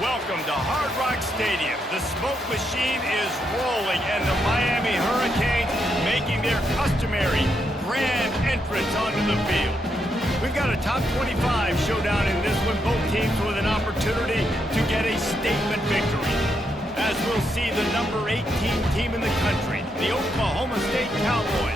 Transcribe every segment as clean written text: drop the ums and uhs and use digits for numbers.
Welcome to Hard Rock Stadium. The smoke machine is rolling, and the Miami Hurricanes making their customary grand entrance onto the field. We've got a top 25 showdown in this one, both teams with an opportunity to get a statement victory. As we'll see the number 18 team in the country, the Oklahoma State Cowboys,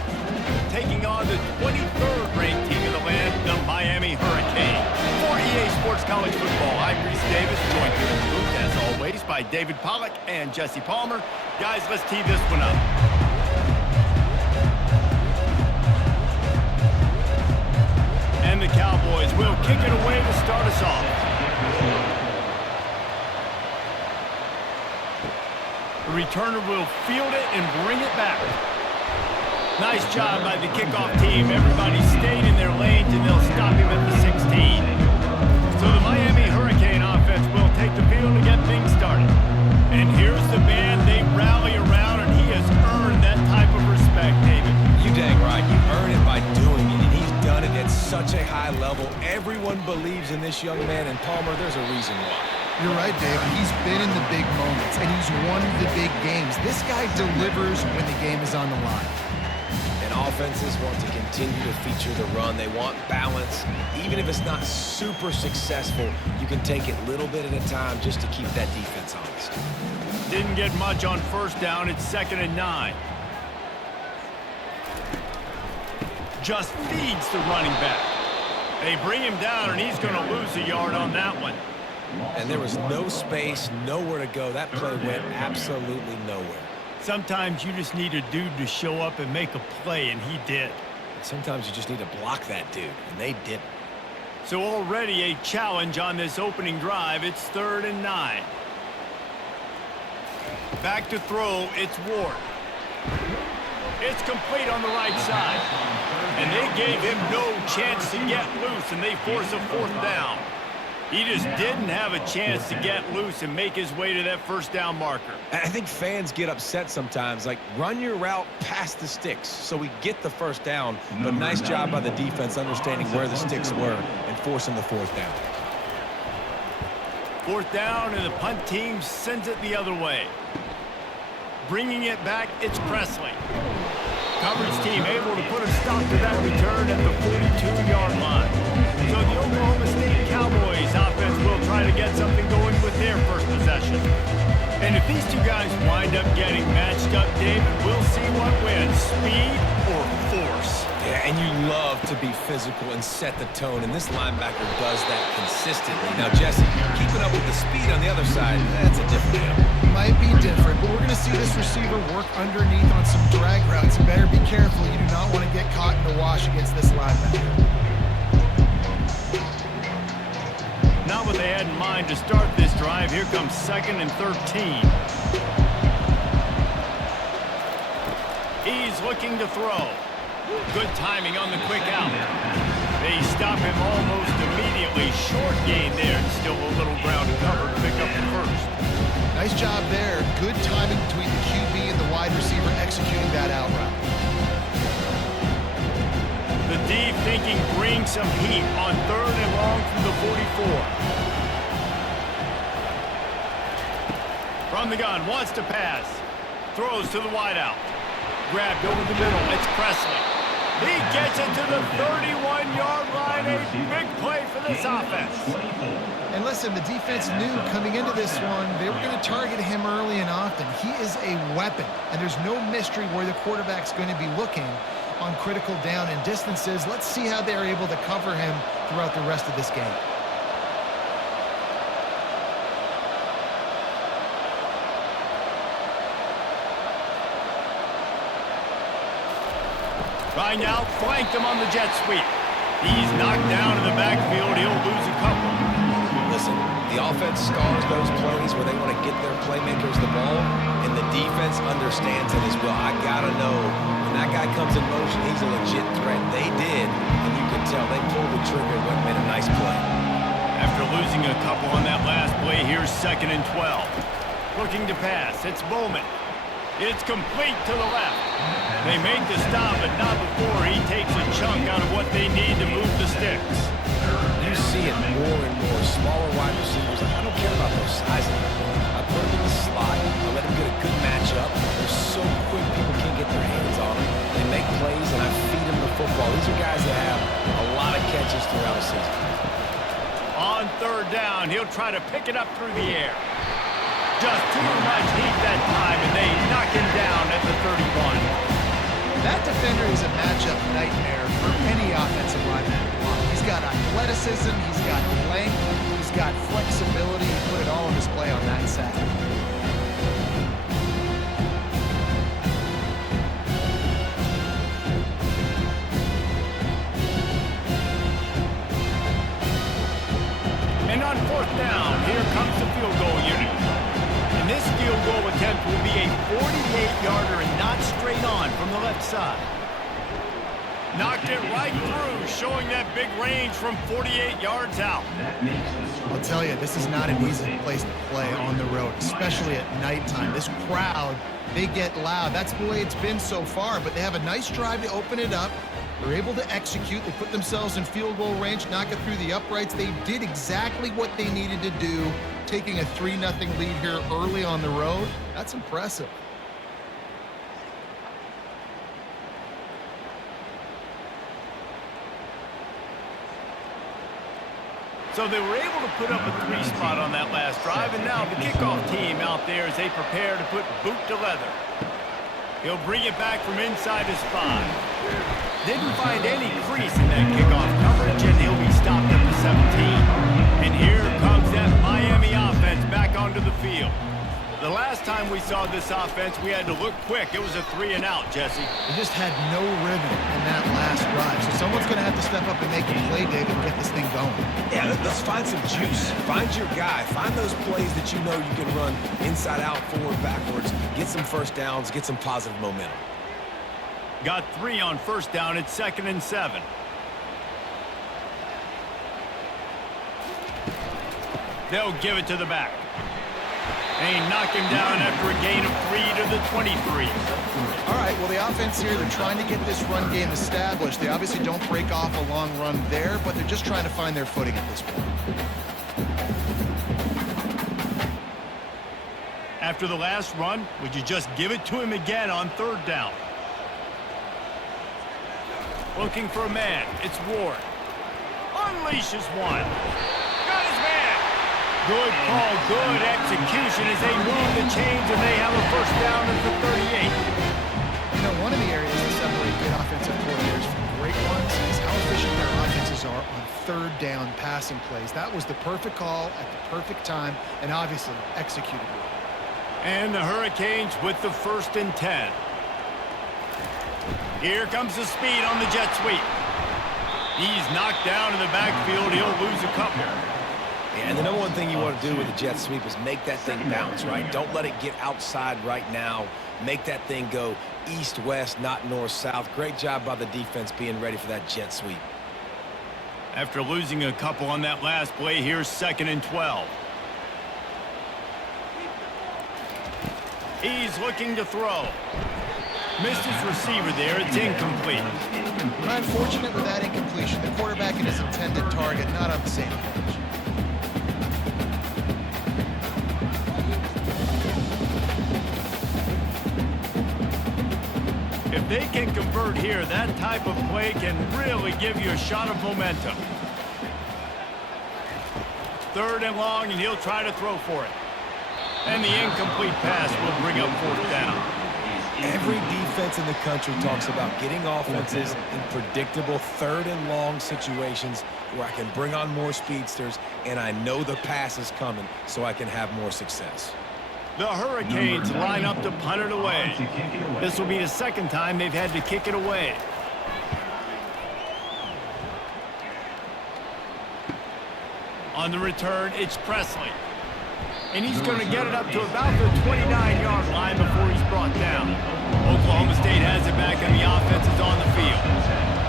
taking on the 23rd ranked team in the land, the Miami Hurricanes. For EA Sports College Football, I'm Reese Davis, joined here in the booth, as always, by David Pollack and Jesse Palmer. Guys, let's tee this one up. And the Cowboys will kick it away to start us off. The returner will field it and bring it back. Nice job by the kickoff team. Everybody stayed in their lanes, and they'll stop him at the 16. So the Miami Hurricane offense will take the field to get things started. And here's the man they rally around, and he has earned that type of respect, David. You dang right. You earn it by doing it, and he's done it at such a high level. Everyone believes in this young man, and Palmer, there's a reason why. You're right, David. He's been in the big moments, and he's won the big games. This guy delivers when the game is on the line. And offenses want to continue to feature the run. They want balance. Even if it's not super successful, you can take it little bit at a time just to keep that defense honest. Didn't get much on first down. It's 2nd and 9. Just feeds the running back. They bring him down, and he's going to lose a yard on that one. And there was no space, nowhere to go. That play went absolutely nowhere. Sometimes you just need a dude to show up and make a play, and he did. Sometimes you just need to block that dude, and they didn't. So already a challenge on this opening drive. It's 3rd and 9. Back to throw, it's Ward. It's complete on the right side. And they gave him no chance to get loose, and they force a 4th down. He just didn't have a chance to get loose and make his way to that first down marker. I think fans get upset sometimes, like run your route past the sticks so we get the first down, but nice job by the defense understanding where the sticks were and forcing the 4th down. 4th down, and the punt team sends it the other way. Bringing it back, it's Presley. Coverage team able to put a stop to that return at the 42-yard line. So the Oklahoma State Cowboys offense will try to get something going with their first possession. And if these two guys wind up getting matched up, David, we'll see what wins, speed or force. Yeah, and you love to be physical and set the tone, and this linebacker does that consistently. Now, Jesse, keeping up with the speed on the other side, that's a different animal. Might be different, but we're going to see this receiver work underneath on some drag routes. You better be careful. You do not want to get caught in the wash against this linebacker. Not what they had in mind to start this drive. Here comes 2nd and 13. He's looking to throw. Good timing on the quick out. They stop him almost immediately. Short gain there, and still a little ground to cover to pick up the first. Nice job there. Good timing between the QB and the wide receiver executing that out route. The deep thinking brings some heat on 3rd and long from the 44. From the gun, wants to pass. Throws to the wideout. Grabbed over the middle. It's Presley. He gets it to the 31-yard line. A big play for this offense. And listen, the defense knew coming into this one, they were going to target him early and often. He is a weapon, and there's no mystery where the quarterback's going to be looking on critical down and distances. Let's see how they're able to cover him throughout the rest of this game. Right now, flanked him on the jet sweep. He's knocked down in the backfield. He'll lose a couple. Listen, the offense stars those plays where they want to get their playmakers the ball, and the defense understands it as well. I got to know, when that guy comes in motion, he's a legit threat. They did, and you can tell they pulled the trigger and made a nice play. After losing a couple on that last play, here's 2nd and 12. Looking to pass. It's Bowman. It's complete to the left. They make the stop, but not before he takes a chunk out of what they need to move the sticks. You seeing more and more smaller wide receivers. I don't care about their size anymore. I put them in the slot. I let them get a good matchup. They're so quick, people can't get their hands on them. They make plays, and I feed them the football. These are guys that have a lot of catches throughout a season. On third down, he'll try to pick it up through the air. Just too much heat that time, and they knock him down at the 31. That defender is a matchup nightmare for any offensive lineman to block. He's got athleticism, he's got length, he's got flexibility. He put it all on display on that sack. And on fourth down, here comes the field goal unit. And this field goal attempt will be a 48-yarder and not straight on from the left side. Knocked it right through, showing that big range from 48 yards out. I'll tell you, this is not an easy place to play on the road, especially at nighttime. This crowd, they get loud. That's the way it's been so far, but they have a nice drive to open it up. They're able to execute. They put themselves in field goal range, knock it through the uprights. They did exactly what they needed to do, taking a 3-0 lead here early on the road. That's impressive. So they were able to put up a 3 spot on that last drive, and now the kickoff team out there as they prepare to put boot to leather. He'll bring it back from inside his 5. Didn't find any crease in that kickoff coverage, and he'll be stopped at the 17. And here comes that Miami offense back onto the field. The last time we saw this offense, we had to look quick. It was a 3-and-out, Jesse. They just had no rhythm in that last drive. So someone's going to have to step up and make a play, David, and get this thing going. Yeah, let's find some juice. Find your guy. Find those plays that you know you can run inside out, forward, backwards. Get some first downs. Get some positive momentum. Got 3 on first down. It's 2nd and 7. They'll give it to the back. They knock him down after a gain of 3 to the 23. All right, well, the offense here, they're trying to get this run game established. They obviously don't break off a long run there, but they're just trying to find their footing at this point. After the last run, would you just give it to him again on third down? Looking for a man. It's Ward. Unleashes one. Got his man. Good call, good execution as they move the chains, and they have a first down at the 38. You know, one of the areas that separate good offensive coordinators from great ones is how efficient their offenses are on third down passing plays. That was the perfect call at the perfect time, and obviously executed well. And the Hurricanes with the 1st and 10. Here comes the speed on the jet sweep. He's knocked down in the backfield. He'll lose a couple. Yeah, and the number one thing you want to do with a jet sweep is make that thing bounce, right? Don't let it get outside right now. Make that thing go east-west, not north-south. Great job by the defense being ready for that jet sweep. After losing a couple on that last play, here's 2nd and 12. He's looking to throw. Missed his receiver there. It's incomplete. Unfortunate with that incompletion. The quarterback and his intended target not on the same page. If they can convert here, that type of play can really give you a shot of momentum. 3rd and long, and he'll try to throw for it. And the incomplete pass will bring up 4th down. Every defense in the country talks about getting offenses in predictable 3rd and long situations where I can bring on more speedsters and I know the pass is coming so I can have more success. The Hurricanes line up to punt it away. This will be the 2nd time they've had to kick it away. On the return, it's Presley. And he's going to get it up to about the 29-yard line before he's brought down. Oklahoma State has it back, and the offense is on the field.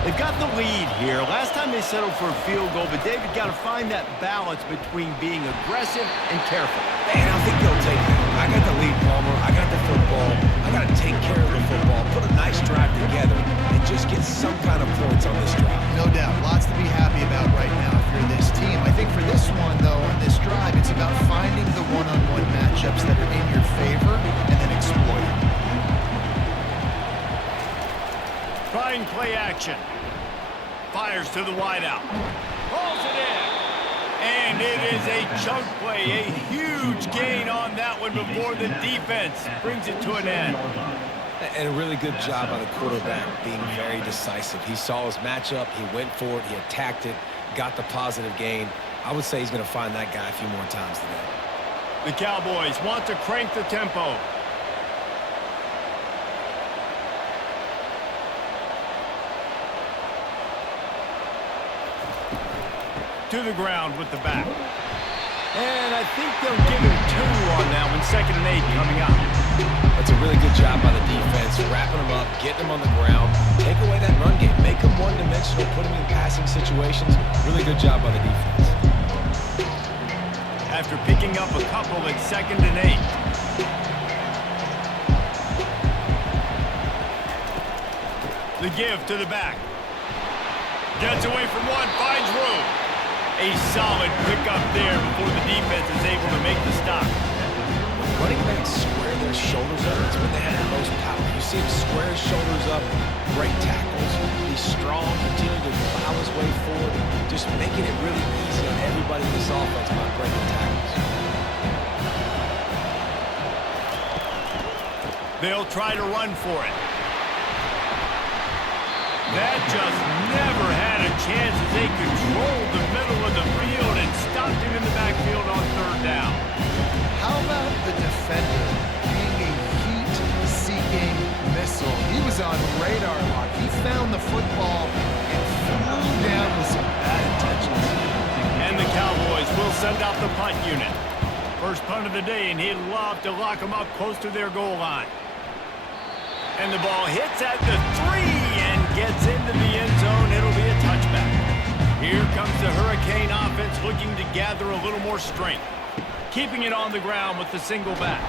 They've got the lead here. Last time they settled for a field goal, but David got to find that balance between being aggressive and careful. And I think they'll take that. I got the lead, Palmer. I got the football. I got to take care of the football, put a nice drive together, and just get some kind of points on this drive. No doubt. Lots to be happy about right now if you're this team. I think for this one, though, on this drive, it's about finding the one-on-one matchups that are in your favor and then exploiting. Trying play action. Fires to the wideout. Pulls it in. And it is a chunk play. A huge gain on that one before the defense brings it to an end. And a really good job by the quarterback being very decisive. He saw his matchup. He went for it. He attacked it. Got the positive gain. I would say he's going to find that guy a few more times today. The Cowboys want to crank the tempo. To the ground with the back. And I think they'll give him 2 on that one. 2nd and 8 coming up. That's a really good job by the defense, wrapping them up, getting them on the ground, take away that run game, make them one-dimensional, put them in passing situations. Really good job by the defense. After picking up a couple at 2nd and 8. The give to the back. Gets away from one, finds room. A solid pickup there before the defense is able to make the stop. Running backs square their shoulders up. It's when they have the most power. You see him square his shoulders up, great tackles. He's strong, continue to plow his way forward, just making it really easy on everybody in this offense by breaking tackles. They'll try to run for it. That just never had a chance as they controlled the middle of the field and stopped him in the backfield on 3rd down. How about the defender being a heat-seeking missile? He was on radar lock. He found the football and flew down with some bad intentions. And the Cowboys will send out the punt unit. First punt of the day, and he'd love to lock them up close to their goal line. And the ball hits at the 3 and gets into the end zone. It'll be a touchback. Here comes the Hurricane offense looking to gather a little more strength. Keeping it on the ground with the single back.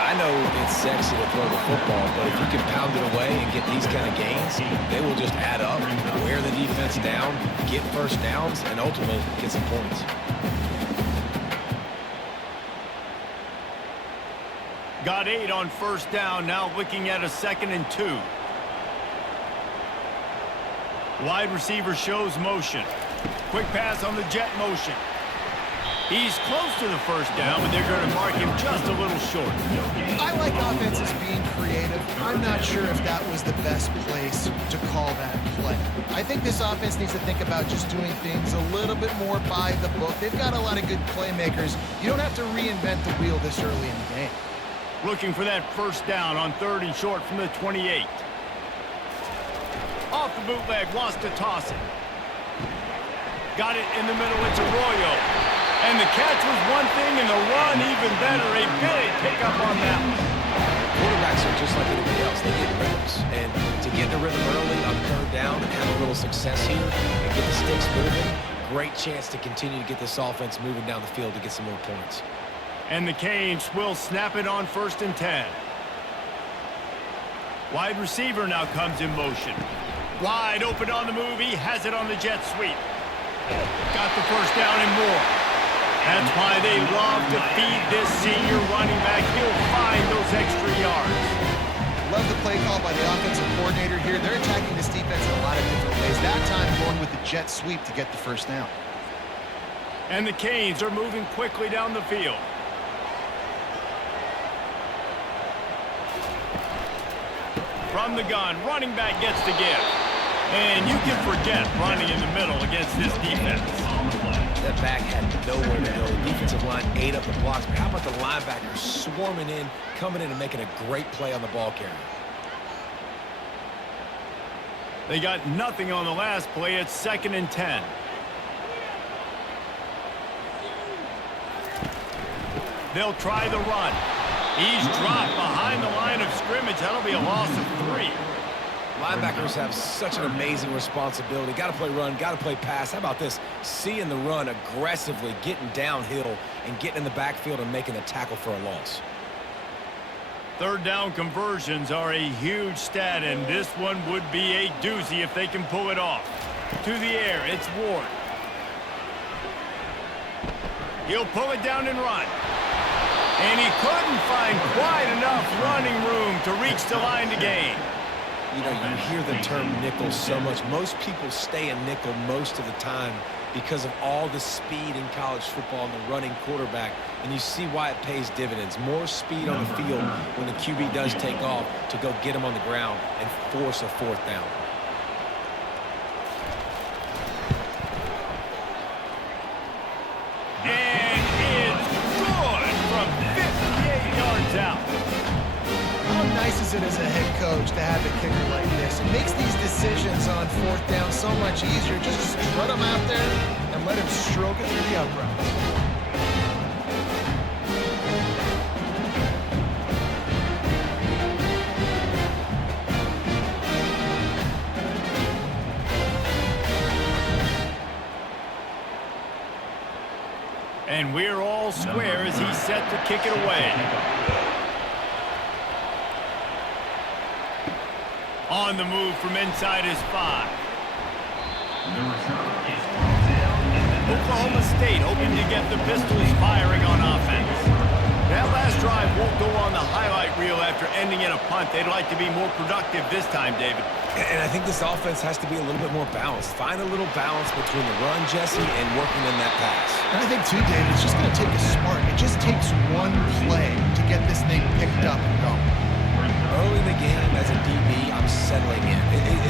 I know it's sexy to throw the football, but if you can pound it away and get these kind of gains, they will just add up, wear the defense down, get first downs, and ultimately get some points. Got 8 on 1st down, now looking at a 2nd and 2. Wide receiver shows motion. Quick pass on the jet motion. He's close to the 1st down, but they're going to mark him just a little short. I like offenses being creative. I'm not sure if that was the best place to call that play. I think this offense needs to think about just doing things a little bit more by the book. They've got a lot of good playmakers. You don't have to reinvent the wheel this early in the game. Looking for that 1st down on 3rd and short from the 28. Off the bootleg, wants to toss it. Got it in the middle, it's Arroyo. And the catch was one thing, and the run even better. A big pickup on that one. Quarterbacks are just like anybody else. They get rhythms. And to get the rhythm early on 3rd down and have a little success here and get the sticks moving, great chance to continue to get this offense moving down the field to get some more points. And the Canes will snap it on 1st and 10. Wide receiver now comes in motion. Wide open on the move. He has it on the jet sweep. Got the 1st down and more. That's why they love to feed this senior running back. He'll find those extra yards. Love the play call by the offensive coordinator here. They're attacking this defense in a lot of different ways. That time going with the jet sweep to get the 1st down. And the Canes are moving quickly down the field. From the gun, running back gets the give. And you can forget running in the middle against this defense. That back had nowhere to go. The defensive line ate up the blocks. But how about the linebackers swarming in, coming in and making a great play on the ball carrier? They got nothing on the last play. It's 2nd and 10. They'll try the run. He's dropped behind the line of scrimmage. That'll be a loss of 3. Linebackers have such an amazing responsibility. Got to play run, got to play pass. How about this? Seeing the run aggressively, getting downhill, and getting in the backfield and making a tackle for a loss. Third down conversions are a huge stat, and this one would be a doozy if they can pull it off. To the air, it's Ward. He'll pull it down and run. And he couldn't find quite enough running room to reach the line to gain. You know, you hear the term nickel so much. Most people stay in nickel most of the time because of all the speed in college football and the running quarterback. And you see why it pays dividends. More speed on the field when the QB does take off to go get him on the ground and force a fourth down. And it's good from 58 yards out. How nice is it as a head coach to have a kicker like this? It makes these decisions on fourth down so much easier. Just strut him out there and let him stroke it through the uprights. And we're all square as he's set to kick it away. On the move from inside his 5. Oklahoma State hoping to get the Pistols firing on offense. That last drive won't go on the highlight reel after ending in a punt. They'd like to be more productive this time, David. And I think this offense has to be a little bit more balanced. Find a little balance between the run, Jesse, and working in that pass. And I think, too, David, it's just going to take a spark. It just takes one play to get this thing picked up and going. Early in the game, as a DB, I'm settling in.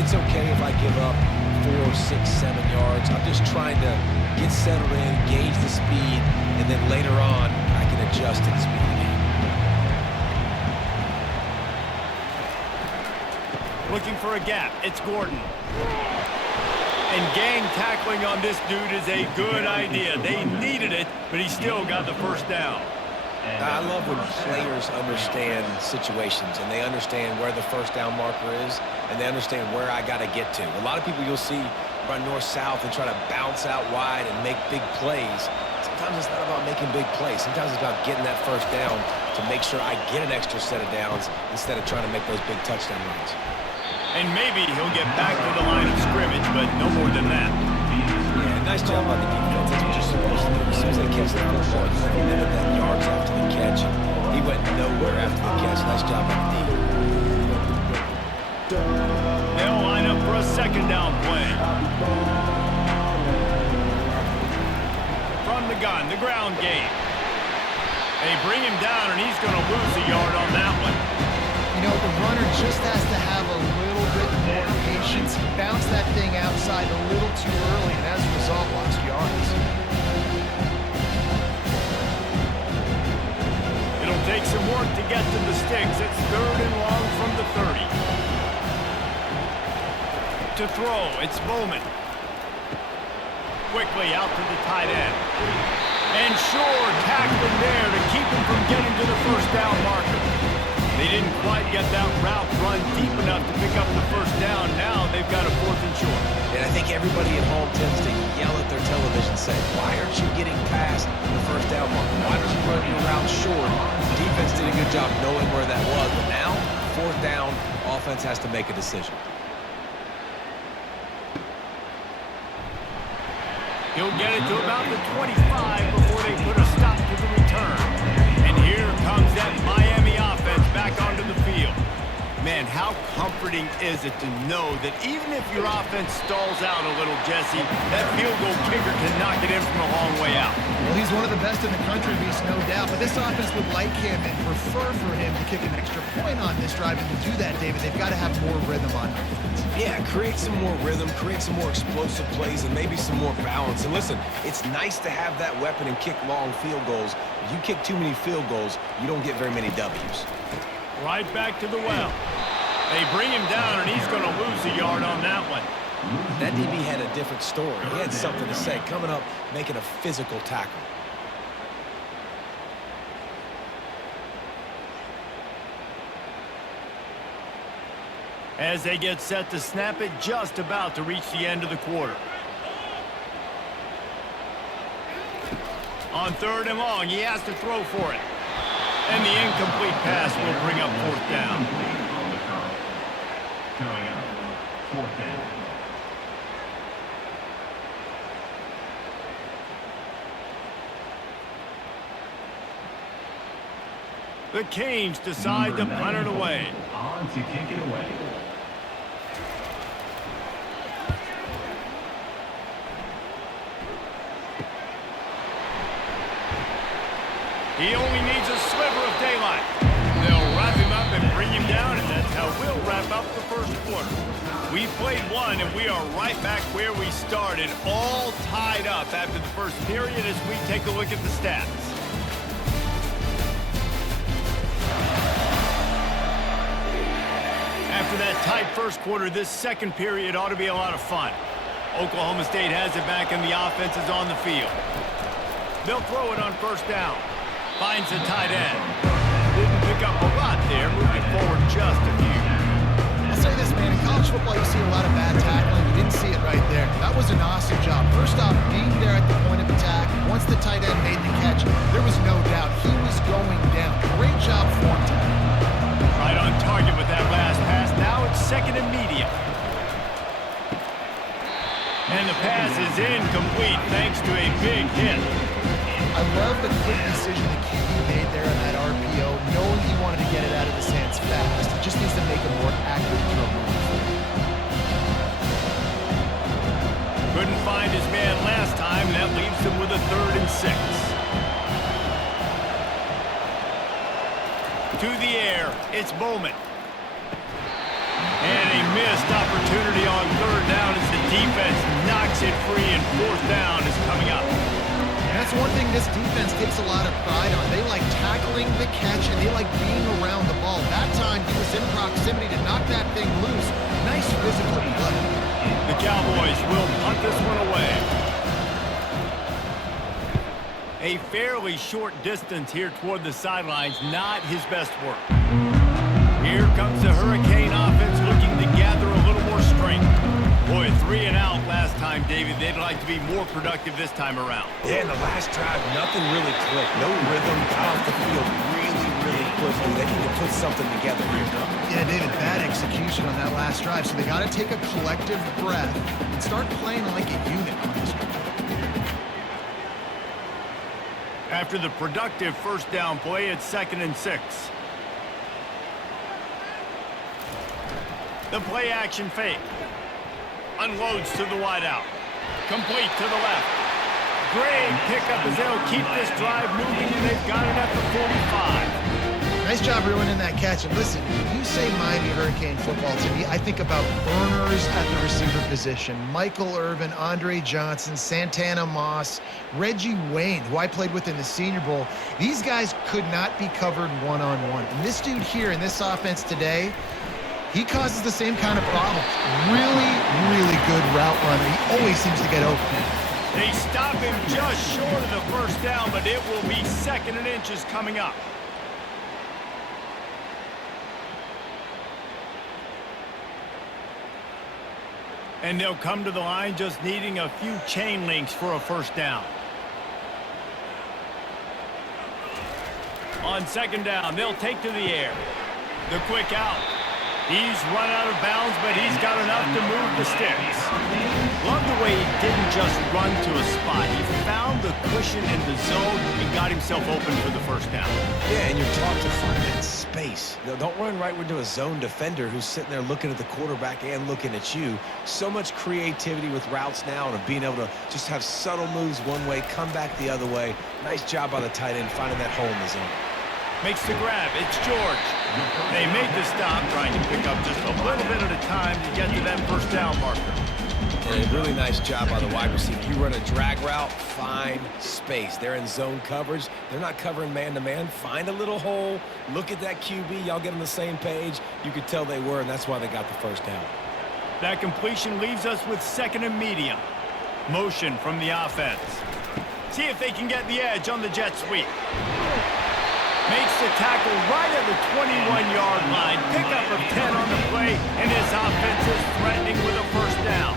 It's okay if I give up 4, 6, 7 yards. I'm just trying to get settled in, gauge the speed, and then later on, I can adjust to the speed of the game. Looking for a gap. It's Gordon. And gang tackling on this dude is a good idea. They needed it, but he still got the first down. I love when players understand situations and they understand where the first down marker is and they understand where I got to get to. A lot of people you'll see run north-south and try to bounce out wide and make big plays. Sometimes it's not about making big plays. Sometimes it's about getting that first down to make sure I get an extra set of downs instead of trying to make those big touchdown runs. And maybe he'll get back to the line of scrimmage, but no more than that. Yeah, nice job by the defense. That's what you're supposed to do. As soon as they catch the football, you want to limit that yards after the catch. He went nowhere after the catch. Nice job by the D. They'll line up for a second down play. From the gun, the ground game. They bring him down, and he's going to lose a yard on that one. You know, the runner just has to have a little bit more patience. He bounced that thing outside a little too early, and as a result, lost yards. It'll take some work to get to the sticks. It's 3rd and long from the 30. To throw, it's Bowman. Quickly out to the tight end. And Shore tackling there to keep him from getting to the first down marker. They didn't quite get that route run deep enough to pick up the first down. Now they've got a 4th and short. And I think everybody at home tends to yell at their television saying, why aren't you getting past the first down marker? Why don't you run your route short? The defense did a good job knowing where that was. But now, 4th down, offense has to make a decision. He'll get it to about the 25 before they put a stop to the return. And here comes that Miami offense back onto the field. Man, how comforting is it to know that even if your offense stalls out a little, Jesse, that field goal kicker can knock it in from a long way out. Well, he's one of the best in the country, Beast, no doubt. But this offense would like him and prefer for him to kick an extra point on this drive. And to do that, David, they've got to have more rhythm on offense. Yeah, create some more rhythm, create some more explosive plays, and maybe some more balance. And listen, it's nice to have that weapon and kick long field goals. If you kick too many field goals, you don't get very many W's. Right back to the well. They bring him down, and he's going to lose a yard on that one. That DB had a different story. He had something to say, coming up, making a physical tackle. As they get set to snap it, just about to reach the end of the quarter. On 3rd and long, he has to throw for it. And the incomplete pass will bring up 4th down. Coming up, 4th down. The Canes decide to punt it away. On to kick it away. He only needs a sliver of daylight. They'll wrap him up and bring him down, and that's how we'll wrap up the first quarter. We played one, and we are right back where we started, all tied up after the first period as we take a look at the stats. After that tight first quarter, this second period ought to be a lot of fun. Oklahoma State has it back, and the offense is on the field. They'll throw it on 1st down. Finds the tight end. Didn't pick up a lot there, moving forward just a few. I'll say this, man. In college football, you see a lot of bad tackling. You didn't see it right there. That was an awesome job. First off, being there at the point of attack. Once the tight end made the catch, there was no doubt he was going down. Great job for him. Right on target with that last pass. Now it's 2nd and medium. And the pass is incomplete thanks to a big hit. I love the quick decision the QB made there on that RPO, knowing he wanted to get it out of his hands fast. He just needs to make a more accurate throw moving forward. Couldn't find his man last time, and that leaves him with a 3rd and 6. To the air, it's Bowman. And a missed opportunity on 3rd down as the defense knocks it free, and 4th down is coming up. That's one thing this defense takes a lot of pride on. They like tackling the catch, and they like being around the ball. That time, he was in proximity to knock that thing loose. Nice physical play. The Cowboys will punt this one away. A fairly short distance here toward the sidelines, not his best work. Here comes the Hurricane offense looking to gather a little more strength. Boy, 3 and out last time, David. They'd like to be more productive this time around. Yeah, in the last drive, nothing really clicked. No rhythm, got off the field really quickly. They need to put something together here. Yeah, David, bad execution on that last drive. So they got to take a collective breath and start playing like a unit on this one. After the productive 1st down play, it's 2nd and 6. The play action fake. Unloads to the wideout. Complete to the left. Great pickup as they'll keep this drive moving, and they've got it at the 45. Nice job ruining that catch. And listen, when you say Miami Hurricane football to me, I think about burners at the receiver position. Michael Irvin, Andre Johnson, Santana Moss, Reggie Wayne, who I played with in the Senior Bowl. These guys could not be covered one-on-one. And this dude here in this offense today, he causes the same kind of problems. Really good route runner. He always seems to get open. They stop him just short of the 1st down, but it will be 2nd and inches coming up. And they'll come to the line just needing a few chain links for a 1st down. On 2nd down, they'll take to the air. The quick out. He's run out of bounds, but he's got enough to move the sticks. Love the way he didn't just run to a spot. He found the cushion in the zone and got himself open for the 1st down. Yeah, and you're taught to find that space. You know, don't run right into a zone defender who's sitting there looking at the quarterback and looking at you. So much creativity with routes now and of being able to just have subtle moves one way, come back the other way. Nice job by the tight end finding that hole in the zone. Makes the grab. It's George. They make the stop, trying to pick up just a little bit at a time to get to that 1st down marker. And a really nice job by the wide receiver. You run a drag route, find space. They're in zone coverage. They're not covering man-to-man. Find a little hole. Look at that QB. Y'all get on the same page. You could tell they were, and that's why they got the 1st down. That completion leaves us with 2nd and medium. Motion from the offense. See if they can get the edge on the jet sweep. Makes the tackle right at the 21-yard line. Pickup of 10 on the play, and his offense is threatening with a 1st down.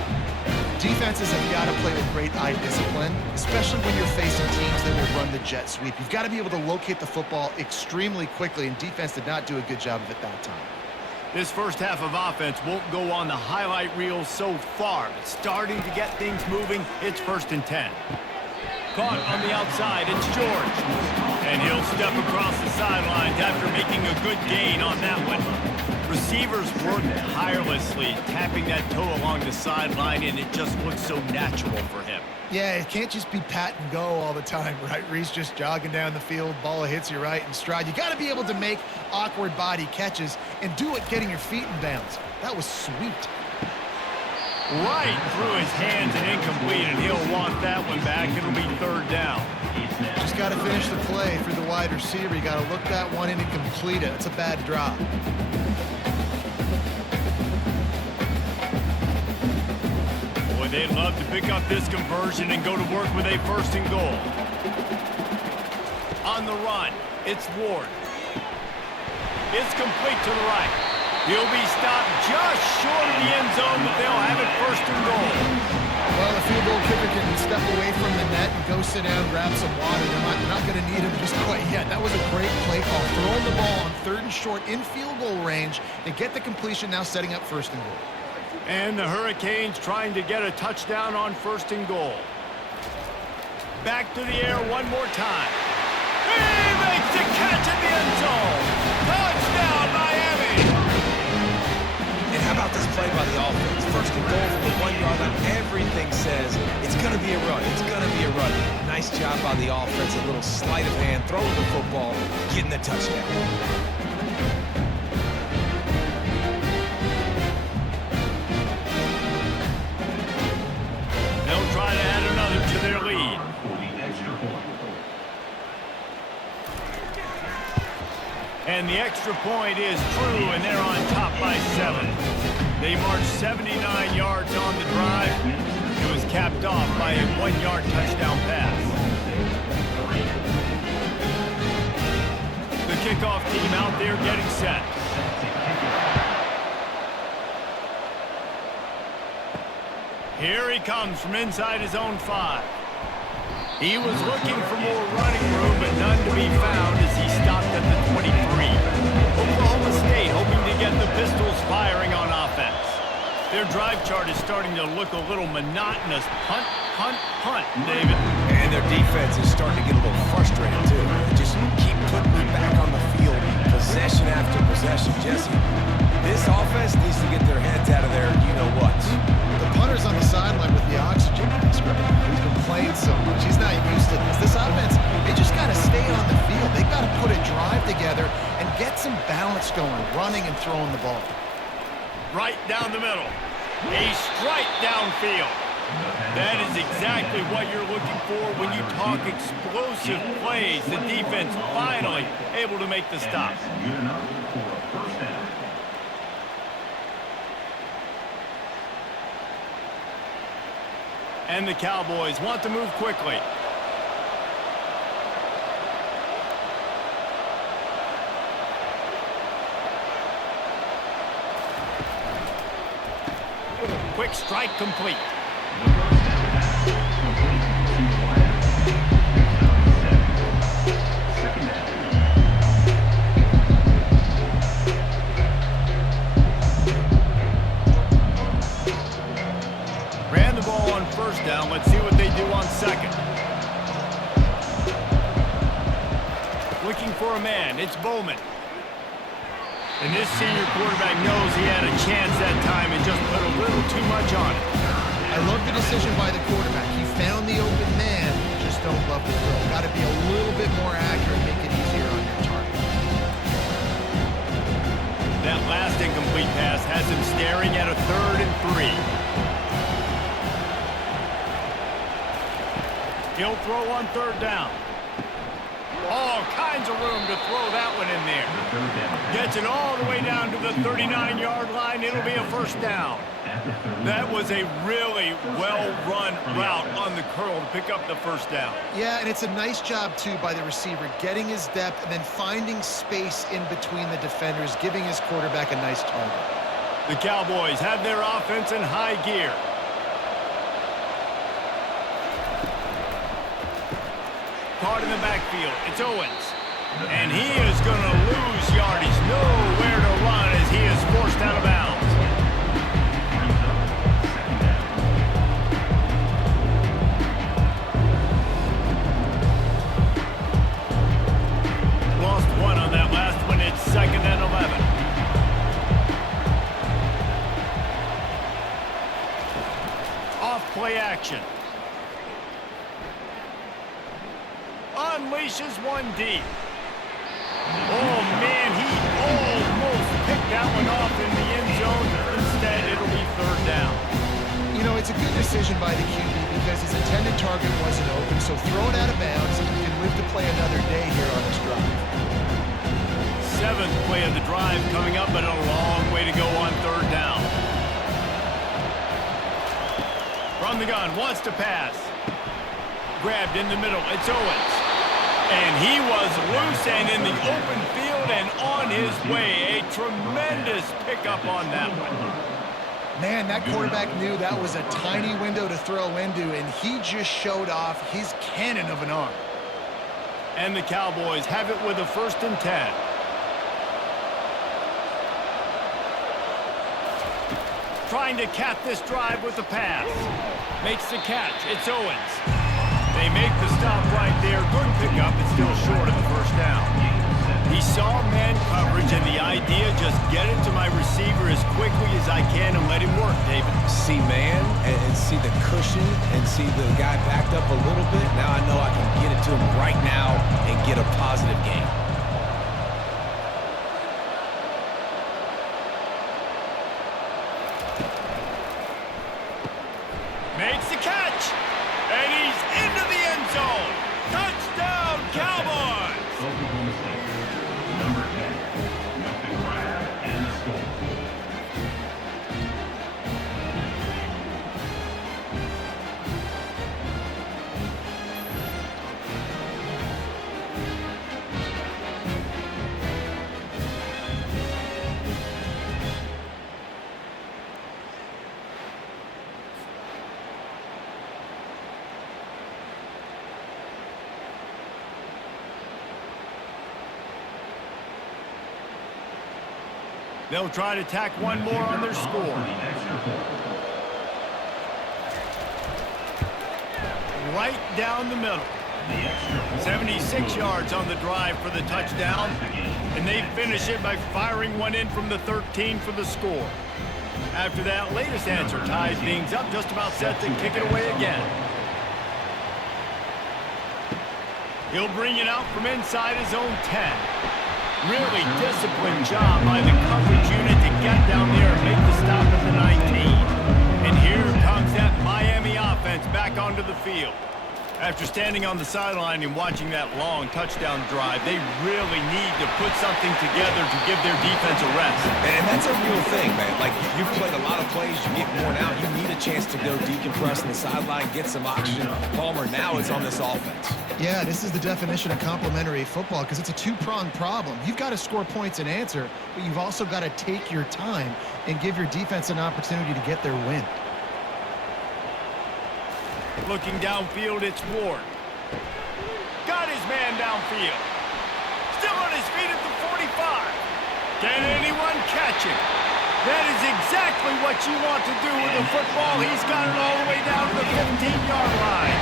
Defenses have got to play with great eye discipline, especially when you're facing teams that will run the jet sweep. You've got to be able to locate the football extremely quickly, and defense did not do a good job of it that time. This first half of offense won't go on the highlight reel so far, but starting to get things moving. It's 1st and 10. Caught on the outside, it's George. And he'll step across the sidelines after making a good gain on that one. Receivers work tirelessly, tapping that toe along the sideline, and it just looks so natural for him. Yeah, it can't just be pat and go all the time, right? Reese just jogging down the field, ball hits you right in stride. You got to be able to make awkward body catches and do it getting your feet in bounds. That was sweet. Right through his hands and incomplete, and he'll want that one back. It'll be 3rd down. Just got to finish the play through the wide receiver. You got to look that one in and complete it. It's a bad drop. Boy, they'd love to pick up this conversion and go to work with a 1st and goal. On the run, it's Ward. It's complete to the right. He'll be stopped just short of the end zone, but they'll have it 1st and goal. Well, the field goal kicker can step away from the net and go sit down, grab some water. They're not going to need him just quite yet. That was a great play call. Throwing the ball on 3rd and short in field goal range. They get the completion, now setting up 1st and goal. And the Hurricanes trying to get a touchdown on 1st and goal. Back to the air one more time. He makes the catch in the end zone. Touchdown, Miami! And how about this play by the offense? 1st and goal from the 1-yard line. Everything says it's going to be a run. It's going to be a run. Nice job by the offense. A little sleight of hand, throwing the football, getting the touchdown. They'll try to add another to their lead. And the extra point is true, and they're on top by 7. They marched 79 yards on the drive. It was capped off by a 1-yard touchdown pass. The kickoff team out there getting set. Here he comes from inside his own 5. He was looking for more running room, but none to be found as he stopped at the 23. Oklahoma State hoping to get the Pistols firing on offense. Their drive chart is starting to look a little monotonous. Punt, punt, punt, David. And their defense is starting to get a little frustrated, too. They just keep putting me back on the field, possession after possession. Jesse, this offense needs to get their heads out of their you-know-whats. The punter's on the sideline with the oxygen mask right now. He's been playing so much. He's not used to this. This offense, they just got to stay on the field. They got to put a drive together and get some balance going, running and throwing the ball. Right down the middle. A strike downfield. That is exactly what you're looking for when you talk explosive plays. The defense finally able to make the stop. Good enough for a 1st down. And the Cowboys want to move quickly. Quick strike complete. Ran the ball on 1st down. Let's see what they do on 2nd. Looking for a man. It's Bowman. And this senior quarterback knows he had a chance that time and just put a little too much on it. I love the decision by the quarterback. He found the open man. Just don't love the throw. Got to be a little bit more accurate, make it easier on your target. That last incomplete pass has him staring at a 3rd and 3. He'll throw on 3rd down. All kinds of room to throw that one in there. Gets it all the way down to the 39-yard line. It'll be a 1st down. That was a really well-run route on the curl to pick up the 1st down. Yeah, and it's a nice job, too, by the receiver, getting his depth and then finding space in between the defenders, giving his quarterback a nice target. The Cowboys have their offense in high gear. out in the backfield. It's Owens. And he is going to lose yardage. Nowhere to run as he is forced out of bounds. Lost one on that last one. It's 2nd and 11. Off play action. Unleashes one deep. Oh, man, he almost picked that one off in the end zone. Instead, it'll be 3rd down. You know, it's a good decision by the QB because his intended target wasn't open, so throw it out of bounds and you can live to play another day here on this drive. 7th play of the drive coming up, but a long way to go on 3rd down. From the gun, wants to pass. Grabbed in the middle, it's Owens. And he was loose and in the open field and on his way. A tremendous pickup on that one. Man, that quarterback knew that was a tiny window to throw into, and he just showed off his cannon of an arm. And the Cowboys have it with a 1st and 10. Trying to cap this drive with the pass. Makes the catch. It's Owens. They make the stop right there. Good pickup. It's still short of the 1st down. He saw man coverage, and the idea, just get it to my receiver as quickly as I can and let him work, David. See man and see the cushion and see the guy backed up a little bit. Now I know I can get it to him right now and get a positive gain. Makes the catch, and he's into the end zone. Touchdown, Cowboys! Oklahoma State. Number 10. With the grab and the score. They'll try to tack one more on their score. Right down the middle. 76 yards on the drive for the touchdown. And they finish it by firing one in from the 13 for the score. After that latest answer ties things up, just about set to kick it away again. He'll bring it out from inside his own 10. Really disciplined job by the coverage unit to get down there and make the stop at the 19. And here comes that Miami offense back onto the field. After standing on the sideline and watching that long touchdown drive, they really need to put something together to give their defense a rest. And that's a real thing, man. Like, you've played a lot of plays, you get worn out, you need a chance to go decompress on the sideline, get some oxygen. Palmer, now it's on this offense. Yeah, this is the definition of complementary football because it's a two-pronged problem. You've got to score points and answer, but you've also got to take your time and give your defense an opportunity to get their win. Looking downfield, it's Ward. Got his man downfield. Still on his feet at the 45. Can anyone catch him? That is exactly what you want to do with a football. He's got it all the way down to the 15-yard line.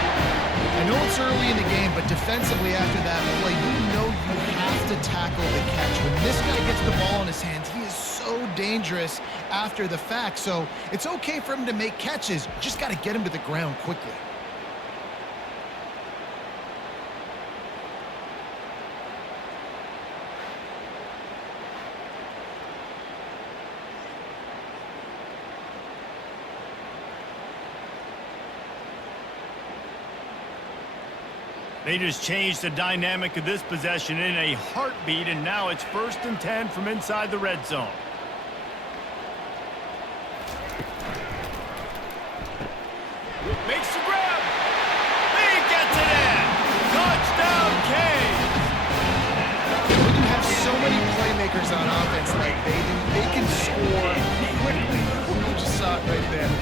I know it's early in the game, but defensively after that play, you know you have to tackle the catch. When this guy gets the ball in his hands, he is so dangerous after the fact. So it's okay for him to make catches. You just got to get him to the ground quickly. They just changed the dynamic of this possession in a heartbeat, and now it's 1st and 10 from inside the red zone. Makes the grab. He gets it in. Touchdown, Canes. When you have so many playmakers on offense like they can score quickly. You just saw it right there.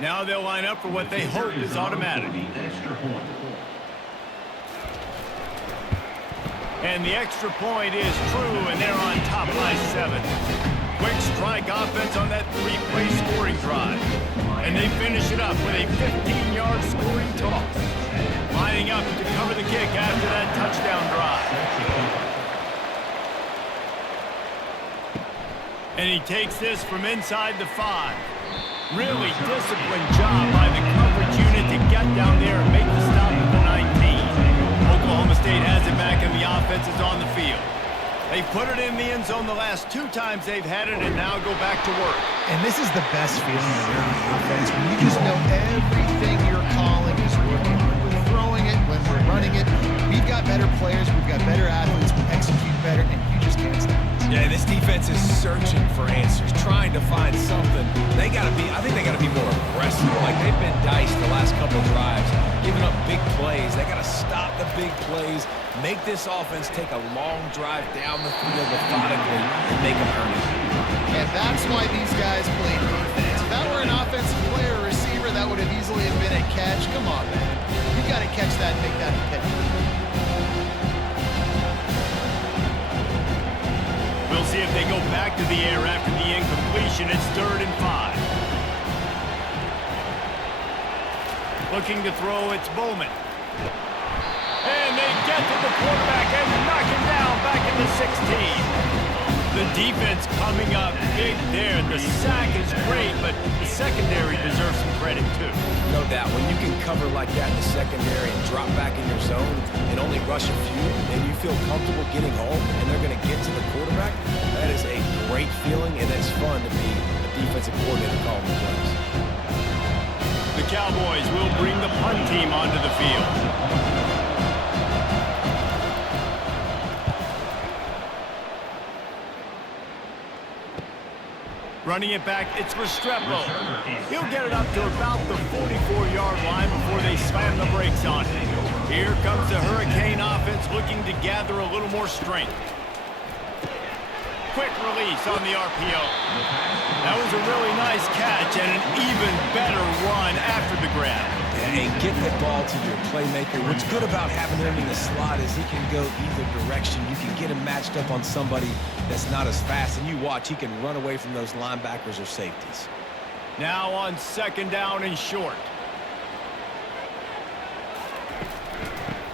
Now they'll line up for what they hope is automatic. And the extra point is true, and they're on top by 7. Quick strike offense on that 3-play scoring drive. And they finish it up with a 15-yard scoring toss. Lining up to cover the kick after that touchdown drive. And he takes this from inside the 5. Really disciplined job by the coverage unit to get down there and make the stop at the 19. Oklahoma State has it back and the offense is on the field. They've put it in the end zone the last 2 times they've had it and now go back to work. And this is the best feeling when you're on the offense, when you just know everything you're calling is working. When we're throwing it, when we're running it, we've got better players, we've got better athletes, we execute better, and you just can't stop us. Yeah, this defense is searching for answers, trying to find something. I think they got to be more aggressive. Like, they've been diced the last couple of drives, giving up big plays. They got to stop the big plays, make this offense take a long drive down the field methodically, and make them earn it. And that's why these guys play defense. If that were an offensive player or receiver, that would have easily have been a catch. Come on, man. You got to catch that and make that a catch. We'll see if they go back to the air after the incompletion. It's 3rd and 5. Looking to throw, it's Bowman. And they get to the quarterback and knock him down back in the 16. The defense coming up big there. The sack is great, but the secondary deserves some credit too. No doubt. When you can cover like that in the secondary and drop back in your zone and only rush a few, and you feel comfortable getting home and they're going to get to the quarterback, that is a great feeling, and it's fun to be a defensive coordinator calling the plays. The Cowboys will bring the punt team onto the field. Running it back, it's Restrepo. He'll get it up to about the 44-yard line before they slam the brakes on it. Here comes the Hurricane offense looking to gather a little more strength. Quick release on the RPO. That was a really nice catch and an even better run after the grab. And get the ball to your playmaker. What's good about having him in the slot is he can go either direction. You can get him matched up on somebody that's not as fast, and you watch, he can run away from those linebackers or safeties. Now on 2nd down and short.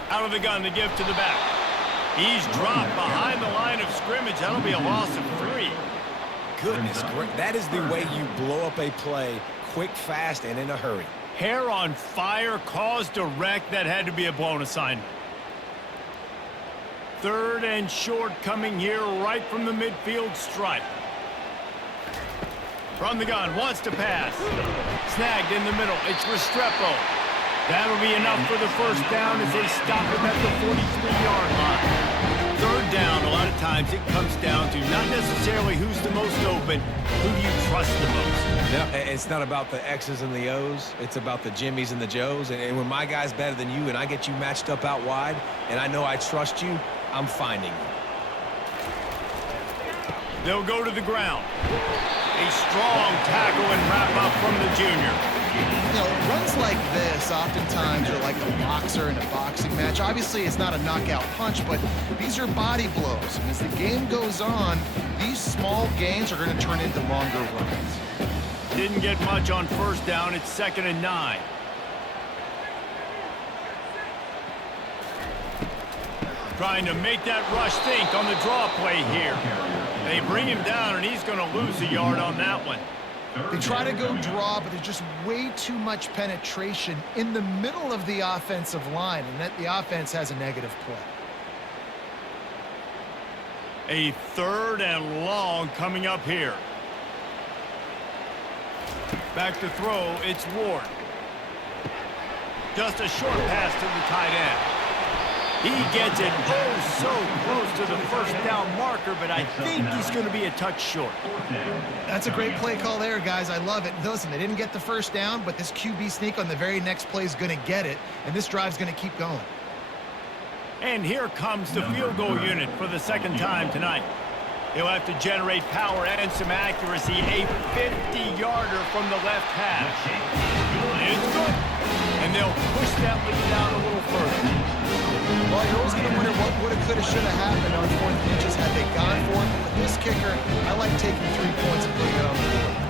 Out of the gun to give to the back. He's dropped behind the line of scrimmage. That'll be a loss of 3. Goodness, that is the way you blow up a play quick, fast, and in a hurry. Hair on fire, cause direct. That had to be a blown assignment. 3rd and short coming here right from the midfield stripe. From the gun, wants to pass. Snagged in the middle. It's Restrepo. That'll be enough for the 1st down as they stop him at the 43-yard line. 3rd down, a lot of times it comes down to not necessarily who's the most open, who do you trust the most. No, it's not about the X's and the O's. It's about the Jimmies and the Joes. And when my guy's better than you and I get you matched up out wide and I know I trust you, I'm finding you. They'll go to the ground. A strong tackle and wrap up from the junior. You know, runs like this oftentimes are like a boxer in a boxing match. Obviously, it's not a knockout punch, but these are body blows. And as the game goes on, these small gains are going to turn into longer runs. Didn't get much on 1st down. It's 2nd and 9. Trying to make that rush think on the draw play here. They bring him down, and he's going to lose a yard on that one. They try to go draw, but there's just way too much penetration in the middle of the offensive line, and that the offense has a negative play. A 3rd and long coming up here. Back to throw, it's Ward. Just a short pass to the tight end. He gets it so close to the 1st down marker, but I think he's going to be a touch short. That's a great play call there, guys. I love it. Listen, they didn't get the 1st down, but this QB sneak on the very next play is going to get it, and this drive's going to keep going. And here comes the field goal unit for the 2nd time tonight. He'll have to generate power and some accuracy. A 50-yarder from the left hash. It's good. And they'll push that lead down a little further. Well, you're always going to wonder what woulda, coulda, shoulda happened on 4th and inches had they gone for it. But with this kicker, I like taking 3 points and putting it on the board.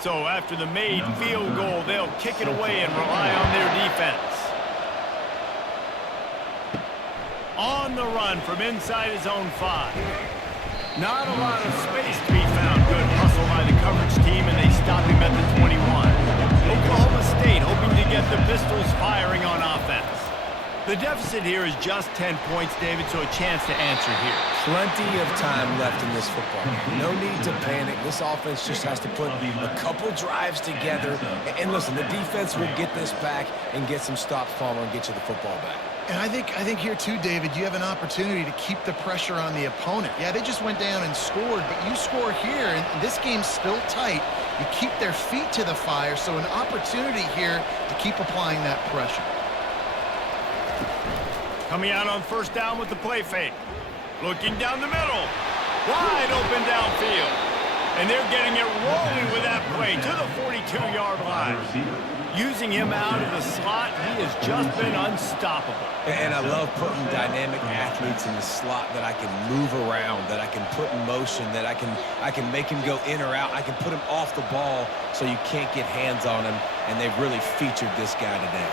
So after the made field goal, they'll kick it away and rely on their defense. On the run from inside his own 5. Not a lot of space to be found. Good hustle by the coverage team, and they stop him at the 21. Oklahoma State hoping to get the Pistols firing on offense. The deficit here is just 10 points, David, so a chance to answer here. Plenty of time left in this football game. No need to panic. This offense just has to put a couple drives together. And listen, the defense will get this back and get some stops, Palmer, and get you the football back. And I think here too, David, you have an opportunity to keep the pressure on the opponent. Yeah, they just went down and scored, but you score here, and this game's still tight. You keep their feet to the fire, so an opportunity here to keep applying that pressure. Coming out on 1st down with the play fake. Looking down the middle. Wide open downfield. And they're getting it rolling with that play to the 42-yard line. Using him out of the slot, he has just been unstoppable. And I love putting dynamic athletes in the slot that I can move around, that I can put in motion, that I can make him go in or out. I can put him off the ball so you can't get hands on him, and they've really featured this guy today.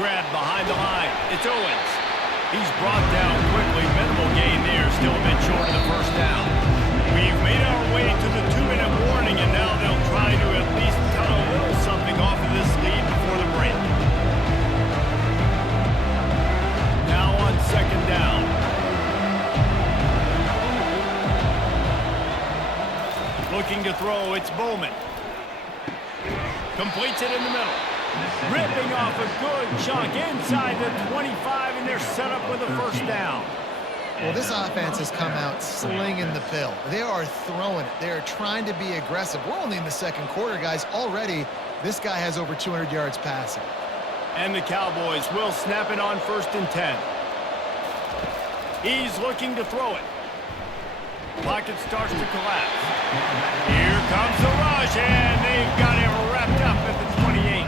Grab behind the line. It's Owens. He's brought down quickly. Minimal gain there. Still a bit short of the 1st down. We've made our way to the 2-minute warning, and now they'll try to at least cut a little something off of this lead before the break. Now on 2nd down. Looking to throw. It's Bowman. Completes it in the middle. Ripping off a good chunk inside the 25, and they're set up with a 1st down. Well, this offense has come out slinging the pill. They are throwing it. They are trying to be aggressive. We're only in the 2nd quarter, guys. Already, this guy has over 200 yards passing. And the Cowboys will snap it on 1st and 10. He's looking to throw it. Pocket starts to collapse. Here comes the rush, and they've got him wrapped up at the 28.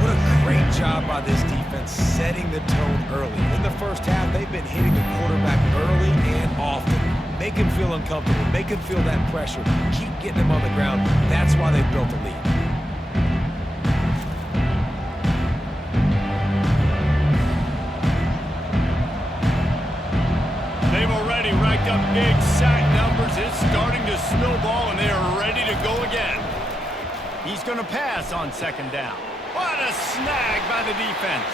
What a great job by this defense setting the tone early. In the 1st half, they've been hitting the quarterback early and often. Make him feel uncomfortable. Make him feel that pressure. Keep getting him on the ground. That's why they've built a lead. They've already racked up big sack numbers. It's starting to snowball, and they are ready to go again. He's going to pass on 2nd down. What a snag by the defense.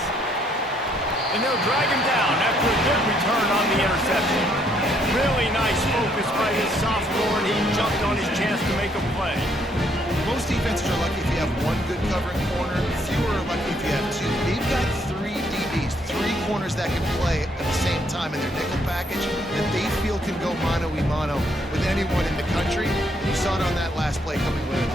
And they'll drag him down after a good return on the interception. Really nice focus by this sophomore, and he jumped on his chance to make a play. Most defenses are lucky if you have 1 good covering corner. Fewer are lucky if you have 2. They've got 3 DBs, 3 corners that can play at the same time in their nickel package that they feel can go mano-a-mano with anyone in the country. You saw it on that last play coming with it.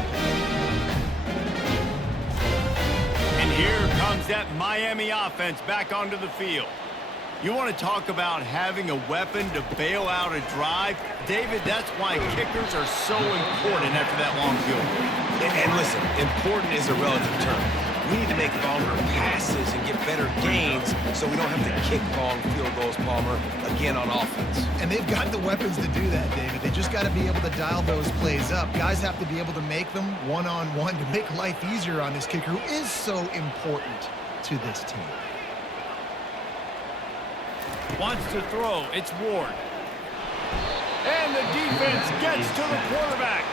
And here comes that Miami offense back onto the field. You want to talk about having a weapon to bail out a drive? David, that's why kickers are so important after that long field goal. And listen, important is a relative term. We need to make longer passes and get better gains so we don't have to kick long field goals, Palmer, again on offense. And they've got the weapons to do that, David. They just got to be able to dial those plays up. Guys have to be able to make them one-on-one to make life easier on this kicker who is so important to this team. Wants to throw. It's Ward. And the defense gets to the quarterback.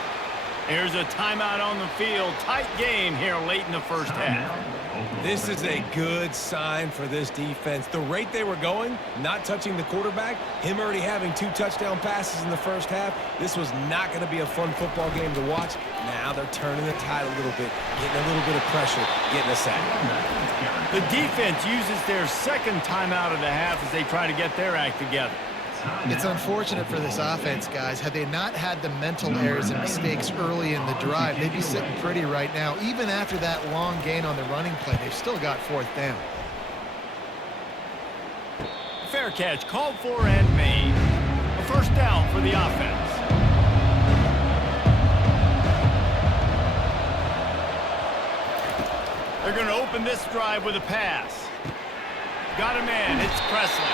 Here's a timeout on the field. Tight game here late in the 1st half. This is a good sign for this defense. The rate they were going, not touching the quarterback, him already having 2 touchdown passes in the 1st half, this was not going to be a fun football game to watch. Now they're turning the tide a little bit, getting a little bit of pressure, getting a sack. The defense uses their second timeout of the half as they try to get their act together. It's unfortunate for this offense, guys. Had they not had the mental errors and mistakes early in the drive, they'd be sitting pretty right now. Even after that long gain on the running play, they've still got fourth down. Fair catch called for and made. A first down for the offense. They're going to open this drive with a pass. Got a man. It's Presley.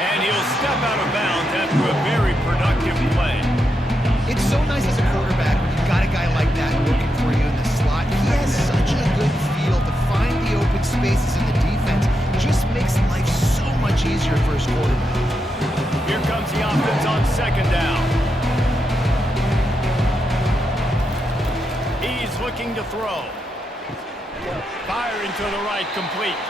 And he'll step out of bounds after a very productive play. It's so nice as a quarterback when you've got a guy like that working for you in the slot. He has such a good feel to find the open spaces in the defense. Just makes life so much easier for his quarterback. Here comes the offense on second down. He's looking to throw. Firing to the right, complete.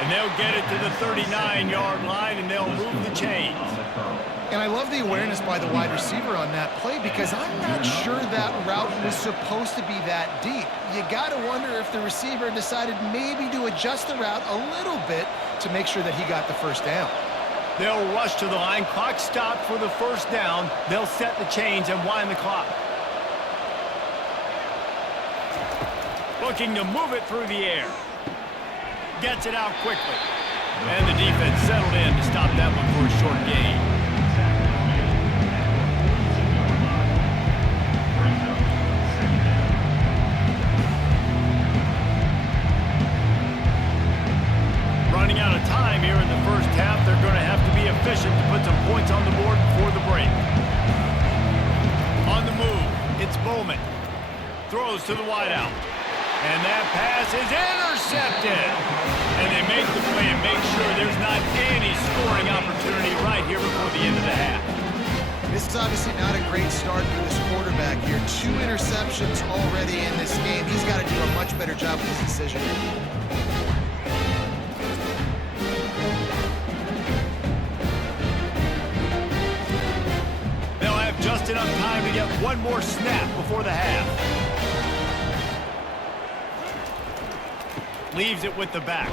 And they'll get it to the 39-yard line, and they'll move the chains. And I love the awareness by the wide receiver on that play because I'm not sure that route was supposed to be that deep. You got to wonder if the receiver decided maybe to adjust the route a little bit to make sure that he got the first down. They'll rush to the line. Clock stopped for the first down. They'll set the chains and wind the clock. Looking to move it through the air. Gets it out quickly. And the defense settled in to stop that one for a short gain. Running out of time here in the first half. They're going to have to be efficient to put some points on the board before the break. On the move, it's Bowman. Throws to the wideout. And that pass is intercepted. And they make the play and make sure there's not any scoring opportunity right here before the end of the half. This is obviously not a great start for this quarterback here. 2 interceptions already in this game. He's got to do a much better job with his decision. They'll have just enough time to get one more snap before the half. Leaves it with the back.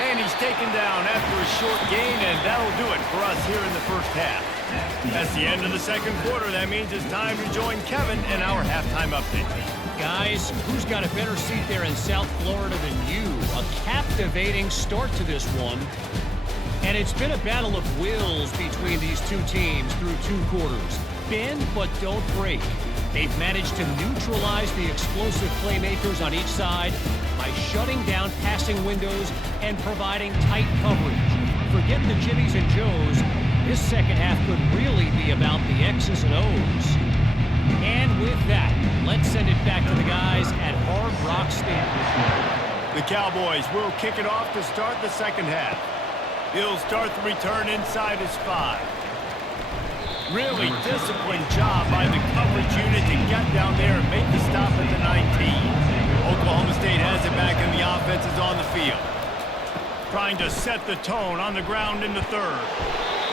And he's taken down after a short gain, and that'll do it for us here in the first half. That's the end of the second quarter. That means it's time to join Kevin in our halftime update. Guys, who's got a better seat there in South Florida than you? A captivating start to this one. And it's been a battle of wills between these two teams through 2 quarters. Bend but don't break. They've managed to neutralize the explosive playmakers on each side by shutting down passing windows and providing tight coverage. Forget the Jimmies and Joes. This second half could really be about the X's and O's. And with that, let's send it back to the guys at Hard Rock Stadium. The Cowboys will kick it off to start the second half. He'll start the return inside his 5. Really disciplined job by the coverage unit to get down there and make the stop at the 19. Oklahoma State has it back and the offense is on the field. Trying to set the tone on the ground in the third.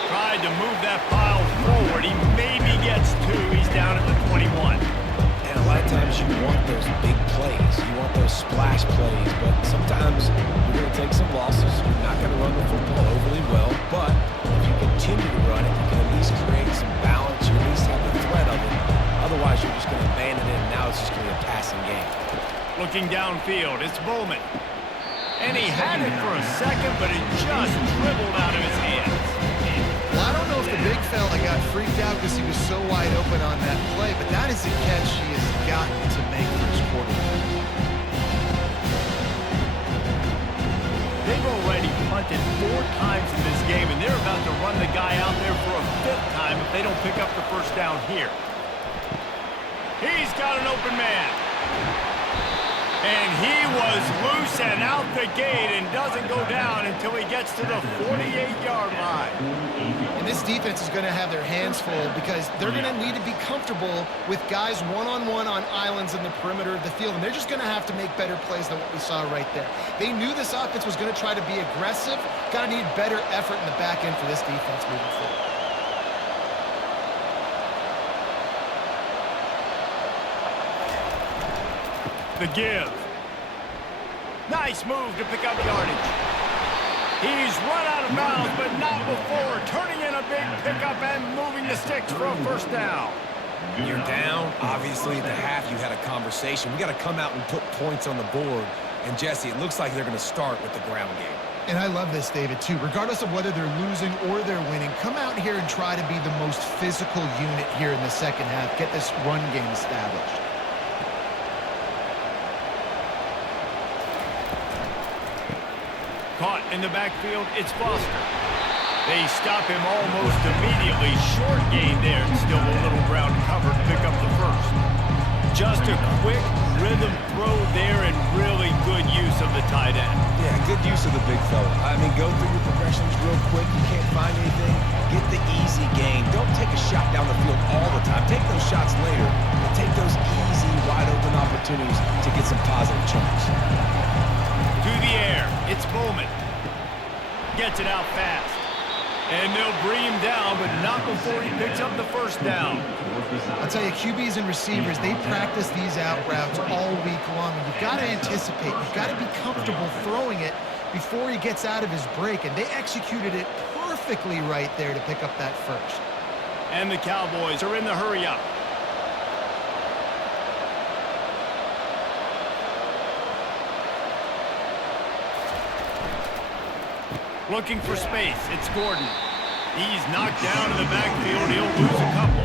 Tried to move that pile forward. He maybe gets 2. He's down at the 21. And a lot of times you want those big plays. You want those splash plays. But sometimes you're going to take some losses. You're not going to run the football overly well. But if you continue to run it, you can at least create some balance. You at least have the threat of it. Otherwise, you're just going to abandon it, and now it's just going to be a passing game. Looking downfield, it's Bowman. And he had it for a second, but it just dribbled out of his hands. Well, I don't know if the big fella got freaked out because he was so wide open on that play, but that is a catch he has got to make for his quarterback. They've already punted 4 times in this game, and they're about to run the guy out there for a 5th time if they don't pick up the first down here. He's got an open man. And he was loose and out the gate and doesn't go down until he gets to the 48-yard line. And this defense is going to have their hands full because they're going to need to be comfortable with guys one-on-one on islands in the perimeter of the field. And they're just going to have to make better plays than what we saw right there. They knew this offense was going to try to be aggressive. Got to need better effort in the back end for this defense moving forward. The give. Nice move to pick up yardage. He's run out of bounds, but not before turning in a big pickup and moving the sticks for a first down. You're down. Obviously, at the half, you had a conversation. We got to come out and put points on the board. And, Jesse, it looks like they're going to start with the ground game. And I love this, David, too. Regardless of whether they're losing or they're winning, come out here and try to be the most physical unit here in the second half. Get this run game established. Caught in the backfield, it's Foster. They stop him almost immediately. Short gain there. Still a little ground covered to pick up the first. Just a quick rhythm throw there and really good use of the tight end. Yeah, good use of the big fella. I mean, go through your progressions real quick. You can't find anything. Get the easy gain. Don't take a shot down the field all the time. Take those shots later, but take those easy, wide-open opportunities to get some positive chunks. To the air, it's Bowman. Gets it out fast. And they'll bring him down, but not before he picks up the first down. I'll tell you, QBs and receivers, they practice these out routes all week long. And you've got to anticipate. You've got to be comfortable throwing it before he gets out of his break. And they executed it perfectly right there to pick up that first. And the Cowboys are in the hurry-up. Looking for space, it's Gordon. He's knocked down in the backfield. He'll lose a couple.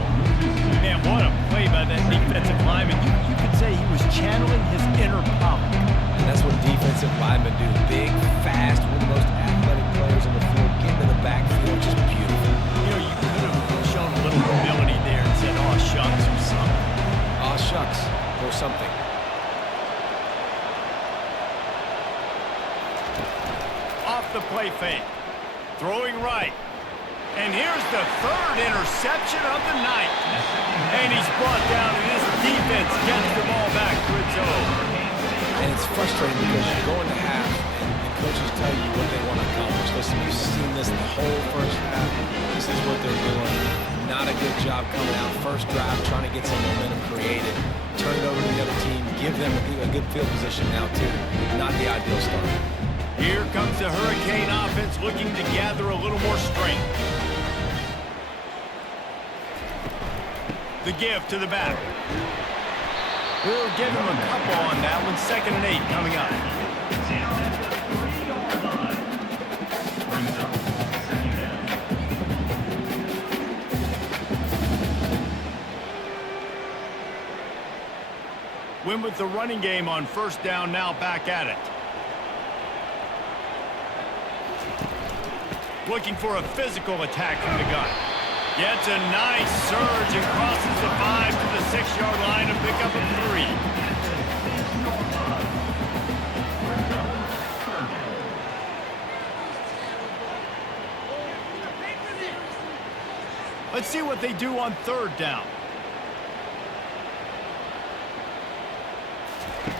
Man, what a play by that defensive lineman. You could say he was channeling his inner power. And that's what defensive linemen do. Big, fast, one of the most athletic players in the field. Get into the backfield, just beautiful. You know, you could have shown a little humility there and said, "Aw, shucks," or something. Aw, shucks, or something. The play fake. Throwing right. And here's the third interception of the night. And he's brought down, and his defense gets the ball back to its own. And it's frustrating because you go into half, and the coaches tell you what they want to accomplish. Listen, you've seen this the whole first half. This is what they're doing. Not a good job coming out. First drive, trying to get some momentum created. Turn it over to the other team. Give them a good field position now, too. Not the ideal start. Here comes the Hurricane offense looking to gather a little more strength. The give to the back. We'll give him a couple on that one. 2nd and 8 coming up. Win with the running game on first down, now back at it. Looking for a physical attack from the gun. Gets a nice surge and crosses the 5 to the 6-yard line to pick up a 3. Let's see what they do on 3rd down.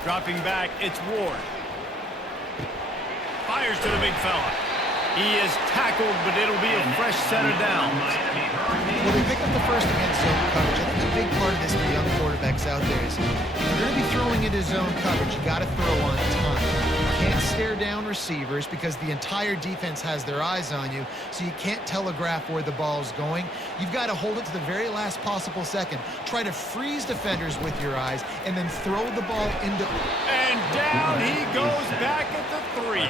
Dropping back, it's Ward. Fires to the big fella. He is tackled, but it'll be a fresh set of downs. Well, they pick up the first against zone coverage. I think a big part of this for young quarterbacks out there is if you're going to be throwing into zone coverage, you got to throw on time. You can't stare down receivers because the entire defense has their eyes on you, so you can't telegraph where the ball's going. You've got to hold it to the very last possible second. Try to freeze defenders with your eyes, and then throw the ball into... And down he goes back at the 3.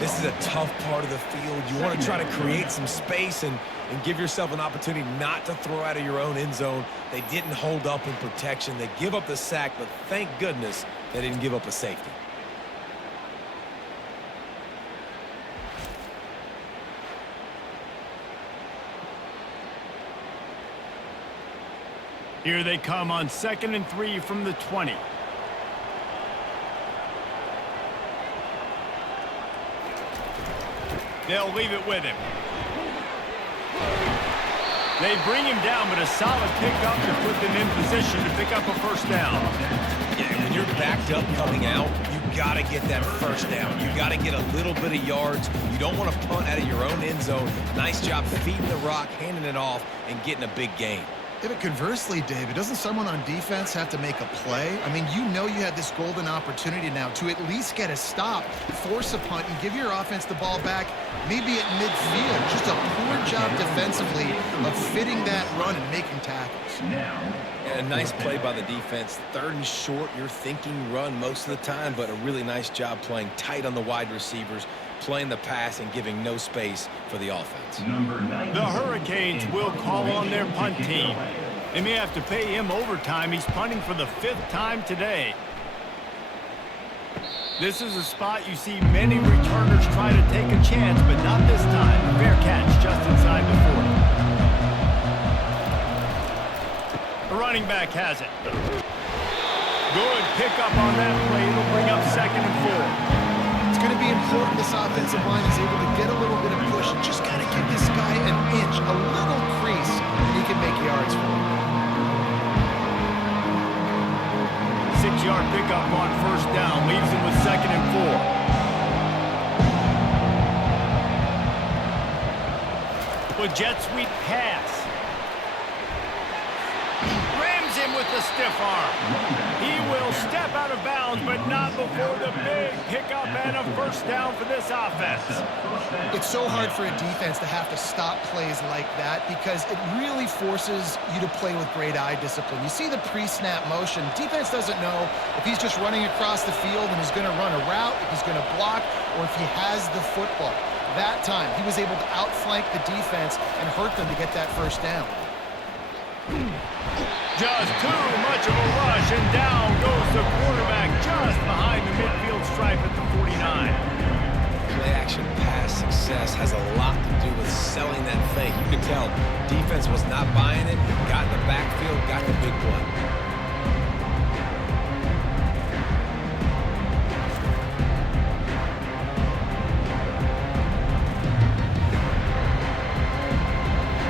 This is a tough part of the field. You want to try to create some space and give yourself an opportunity not to throw out of your own end zone. They didn't hold up in protection. They give up the sack, but thank goodness they didn't give up a safety. Here they come on 2nd and 3 from the 20. They'll leave it with him. They bring him down, but a solid pickup to put them in position to pick up a first down. Yeah, when you're backed up coming out, you got to get that first down. You got to get a little bit of yards. You don't want to punt out of your own end zone. Nice job feeding the rock, handing it off, and getting a big gain. Yeah, but conversely, David, doesn't someone on defense have to make a play? I mean, you know you had this golden opportunity now to at least get a stop, force a punt, and give your offense the ball back, maybe at midfield. Just a poor job defensively of fitting that run and making tackles. And a nice play by the defense. 3rd and short, you're thinking run most of the time, but a really nice job playing tight on the wide receivers, playing the pass and giving no space for the offense. The Hurricanes will call on their punt team. They may have to pay him overtime. He's punting for the 5th time today. This is a spot you see many returners try to take a chance, but not this time. A fair catch just inside the 40. The running back has it. Good pickup on that play. It'll bring up 2nd and 4. It's going to be important this offensive line is able to get a little bit of push. Just got to give this guy an inch, a little crease, and he can make yards for him. 6-yard pickup on 1st down. Leaves him with 2nd and 4. With jet sweep pass. Rams him with the stiff arm. He will step out of bounds, but not before the big pickup and a 1st down for this offense. It's so hard for a defense to have to stop plays like that because it really forces you to play with great eye discipline. You see the pre-snap motion. Defense doesn't know if he's just running across the field and is going to run a route, if he's going to block, or if he has the football. That time, he was able to outflank the defense and hurt them to get that 1st down. Just too much of a rush, and down goes the quarterback just behind the midfield stripe at the 49. Play-action pass success has a lot to do with selling that fake. You can tell defense was not buying it, got in the backfield, got the big play.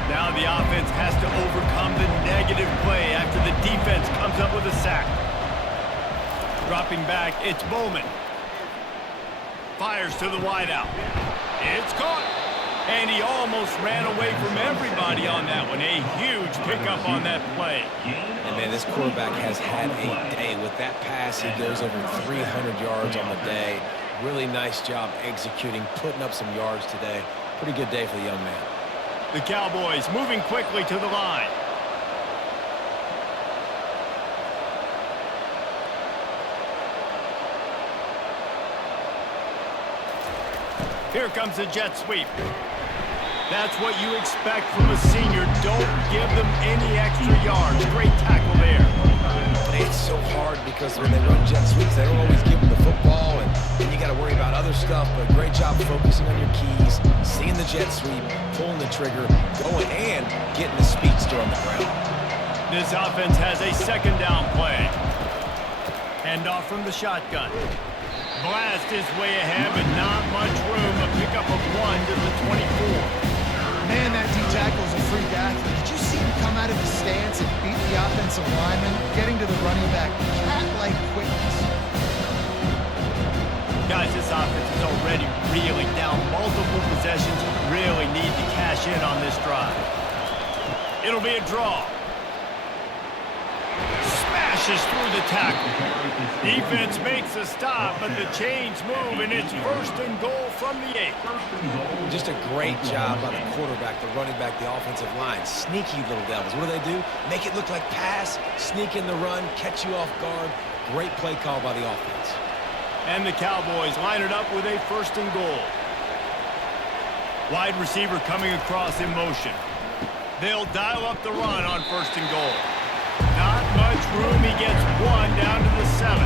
Now the offense has to overcome the negative play after the defense comes up with a sack. Dropping back, it's Bowman. Fires to the wideout. It's caught. And he almost ran away from everybody on that one. A huge pickup on that play. And, man, this quarterback has had a day. With that pass, he goes over 300 yards on the day. Really nice job executing, putting up some yards today. Pretty good day for the young man. The Cowboys moving quickly to the line. Here comes the jet sweep. That's what you expect from a senior. Don't give them any extra yards. Great tackle there. It's so hard because when they run jet sweeps, they don't always give them the football, and then you got to worry about other stuff. But great job focusing on your keys, seeing the jet sweep, pulling the trigger, going, and getting the speedster on the ground. This offense has a 2nd down play. Handoff from the shotgun. Blast his way ahead, but not much room. A pickup of 1 to the 24. Man, that D-tackle is a freak athlete. Did you see him come out of his stance and beat the offensive lineman, getting to the running back? Cat-like quickness. Guys, this offense is already reeling down. Multiple possessions, really need to cash in on this drive. It'll be a draw. Smashes through the tackle. Defense makes a stop, but the chains move, and it's 1st and goal from the 8. Just a great job by the quarterback, the running back, the offensive line. Sneaky little devils. What do? Make it look like pass, sneak in the run, catch you off guard. Great play call by the offense. And the Cowboys line it up with a 1st and goal. Wide receiver coming across in motion. They'll dial up the run on 1st and goal. Not much room. He gets 1 down to the 7.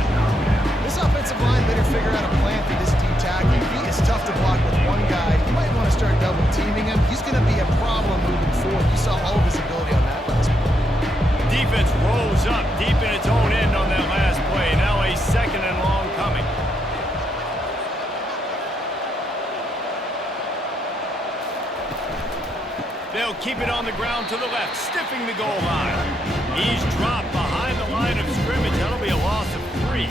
This offensive line better figure out a plan for this D-tackle. He is tough to block with one guy. You might want to start double teaming him. He's going to be a problem moving forward. You saw all of his ability on that last play. Defense rolls up deep in its own end on that last play. Now a 2nd and long coming. They'll keep it on the ground to the left, stiffing the goal line. He's dropped behind the line of scrimmage. That'll be a loss of 3. 3.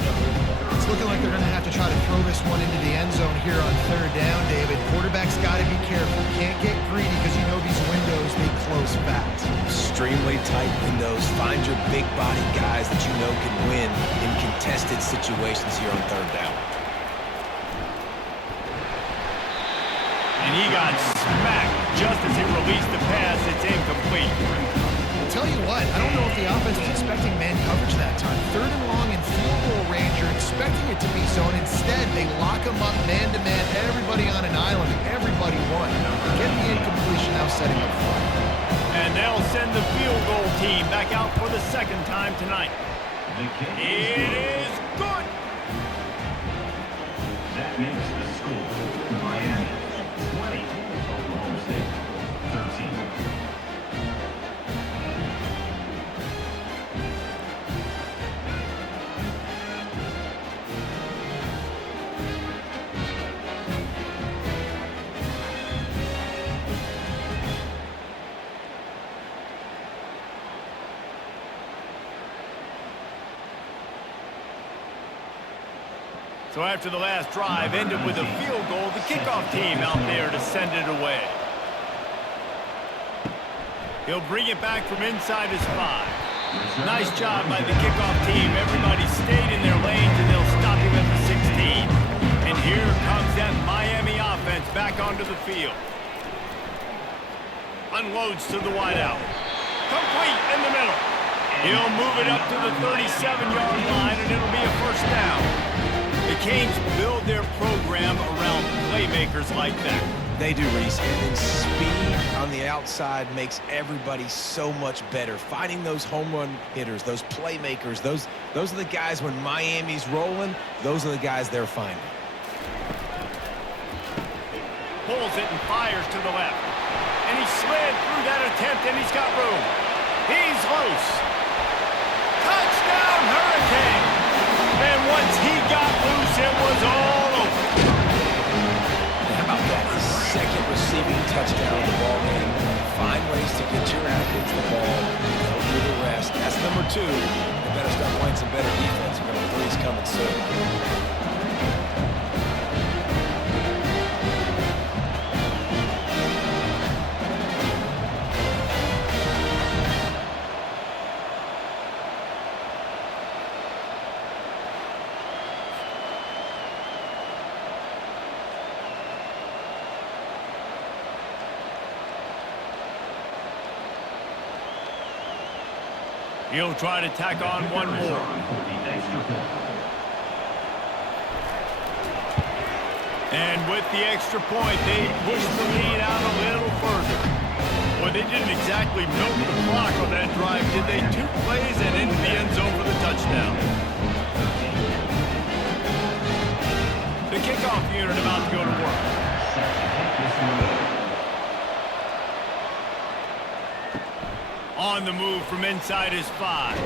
It's looking like they're going to have to try to throw this one into the end zone here on third down, David. Quarterback's got to be careful. Can't get greedy because you know these windows, they close fast. Extremely tight windows. Find your big body guys that you know can win in contested situations here on third down. And he got smacked just as he released the pass. It's incomplete. Tell you what, I don't know if the offense was expecting man coverage that time. Third and long in field goal range, you're expecting it to be zone. Instead, they lock him up man-to-man, everybody on an island, and everybody won. Get the incompletion now setting up front. And they'll send the field goal team back out for the second time tonight. It is good. That makes the score Miami 20, Oklahoma State 13. So after the last drive ended with a field goal, the kickoff team out there to send it away. He'll bring it back from inside his 5. Nice job by the kickoff team. Everybody stayed in their lanes, and they'll stop him at the 16. And here comes that Miami offense back onto the field. Unloads to the wideout. Complete in the middle. He'll move it up to the 37-yard line, and it'll be a first down. The Canes build their program around playmakers like that. They do, Reese. And then speed on the outside makes everybody so much better. Finding those home run hitters, those playmakers, those are the guys when Miami's rolling, those are the guys they're finding. Pulls it and fires to the left. And he slid through that attempt, and he's got room. He's loose. Touchdown, Hurricane! And once he got loose, it was all over. How about that? His second receiving touchdown of the ball game. Find ways to get your athletes the ball. They'll do the rest. That's number 2. They better start playing some better defense. Number 3 is coming soon. He'll try to tack on one more. And with the extra point, they push the lead out a little further. Well, they didn't exactly milk the clock on that drive, did they? 2 plays and into the end zone for the touchdown. The kickoff unit about to go to work. On the move from inside his 5.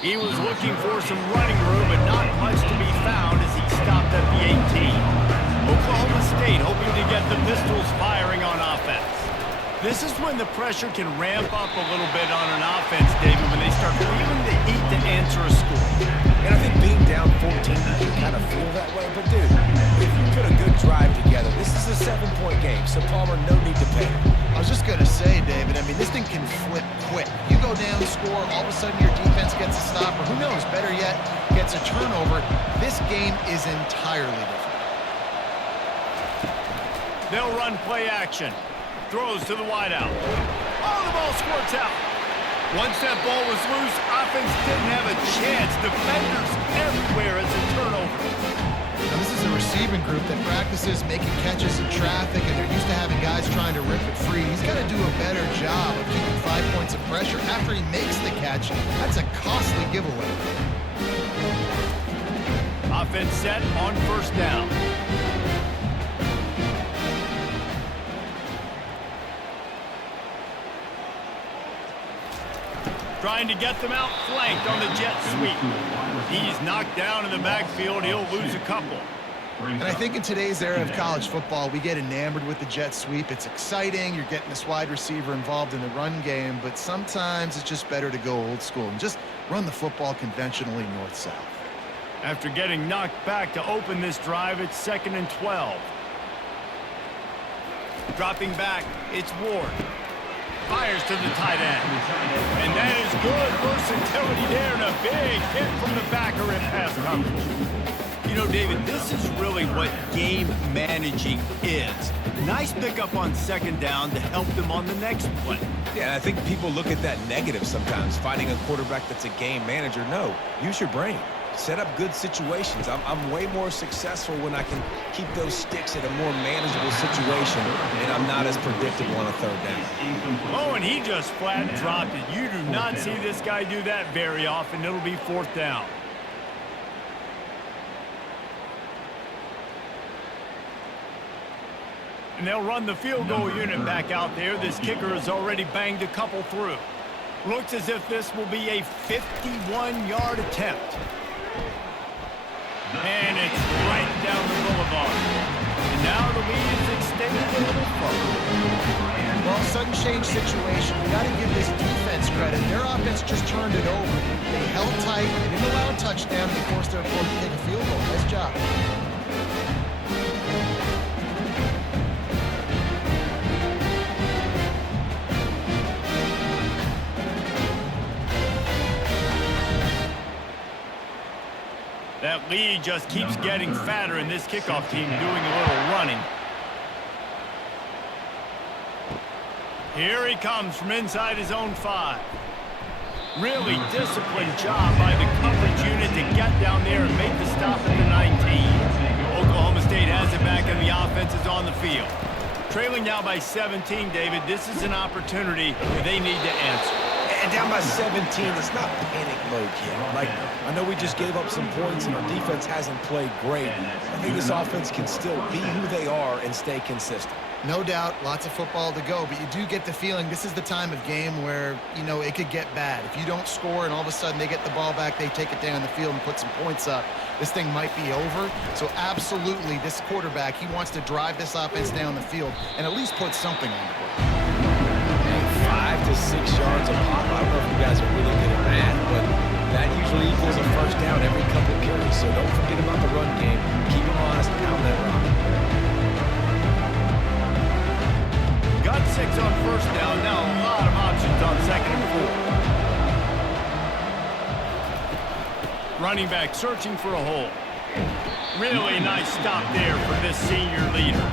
He was looking for some running room, but not much to be found as he stopped at the 18. Oklahoma State hoping to get the Pistols firing on offense. This is when the pressure can ramp up a little bit on an offense, David, when they start feeling the heat to answer a score. And I think being down 14, you can kind of feel that way. But, dude, if you put a good drive together, this is a 7-point game, so Palmer, no need to panic. I was just going to say, David, I mean, this thing can flip quick. You go down, score, all of a sudden your defense gets a stop, or who knows, better yet, gets a turnover. This game is entirely different. They'll run play action. Throws to the wideout. Oh, the ball squirts out. Once that ball was loose, offense didn't have a chance. Defenders everywhere. It's a turnover. Now, this is a receiving group that practices making catches in traffic, and they're used to having guys trying to rip it free. He's got to do a better job of keeping 5 points of pressure after he makes the catch. That's a costly giveaway. Offense set on first down. Trying to get them out flanked on the jet sweep. He's knocked down in the backfield. He'll lose a couple. And I think in today's era of college football, we get enamored with the jet sweep. It's exciting. You're getting this wide receiver involved in the run game, but sometimes it's just better to go old school and just run the football conventionally north-south. After getting knocked back to open this drive, it's 2nd and 12. Dropping back, it's Ward. Fires to the tight end. And that is good versatility there, and a big hit from the backer in pass coverage. You know, David, this is really what game managing is. Nice pickup on 2nd down to help them on the next play. Yeah, I think people look at that negative sometimes, finding a quarterback that's a game manager. No, use your brain. Set up good situations. I'm way more successful when I can keep those sticks in a more manageable situation, and I'm not as predictable on a 3rd down. Oh, and he just flat dropped it. You do not see this guy do that very often. It'll be 4th down. And they'll run the field goal unit back out there. This kicker has already banged a couple through. Looks as if this will be a 51-yard attempt. And it's right down the boulevard. And now the lead is extended a little further. Well, sudden change situation. We got to give this defense credit. Their offense just turned it over. They held tight. They didn't allow a touchdown. They forced their opponent to take a field goal. Nice job. That lead just keeps getting fatter, and this kickoff team doing a little running. Here he comes from inside his own 5. Really disciplined job by the coverage unit to get down there and make the stop at the 19. Oklahoma State has it back, and the offense is on the field. Trailing now by 17, David. This is an opportunity they need to answer. And down by 17, it's not panic mode yet. Like, I know we just gave up some points and our defense hasn't played great. I think this offense can still be who they are and stay consistent. No doubt, lots of football to go, but you do get the feeling this is the time of game where, you know, it could get bad. If you don't score and all of a sudden they get the ball back, they take it down the field and put some points up, this thing might be over. So absolutely, this quarterback, he wants to drive this offense down the field and at least put something on the board. 5 to 6 yards a pop. I don't know if you guys are really good at math, but that usually equals a 1st down every couple of carries. So don't forget about the run game. Keep them honest, pound that rock. Got 6 on 1st down. Now a lot of options on 2nd and 4. Running back searching for a hole. Really nice stop there for this senior leader.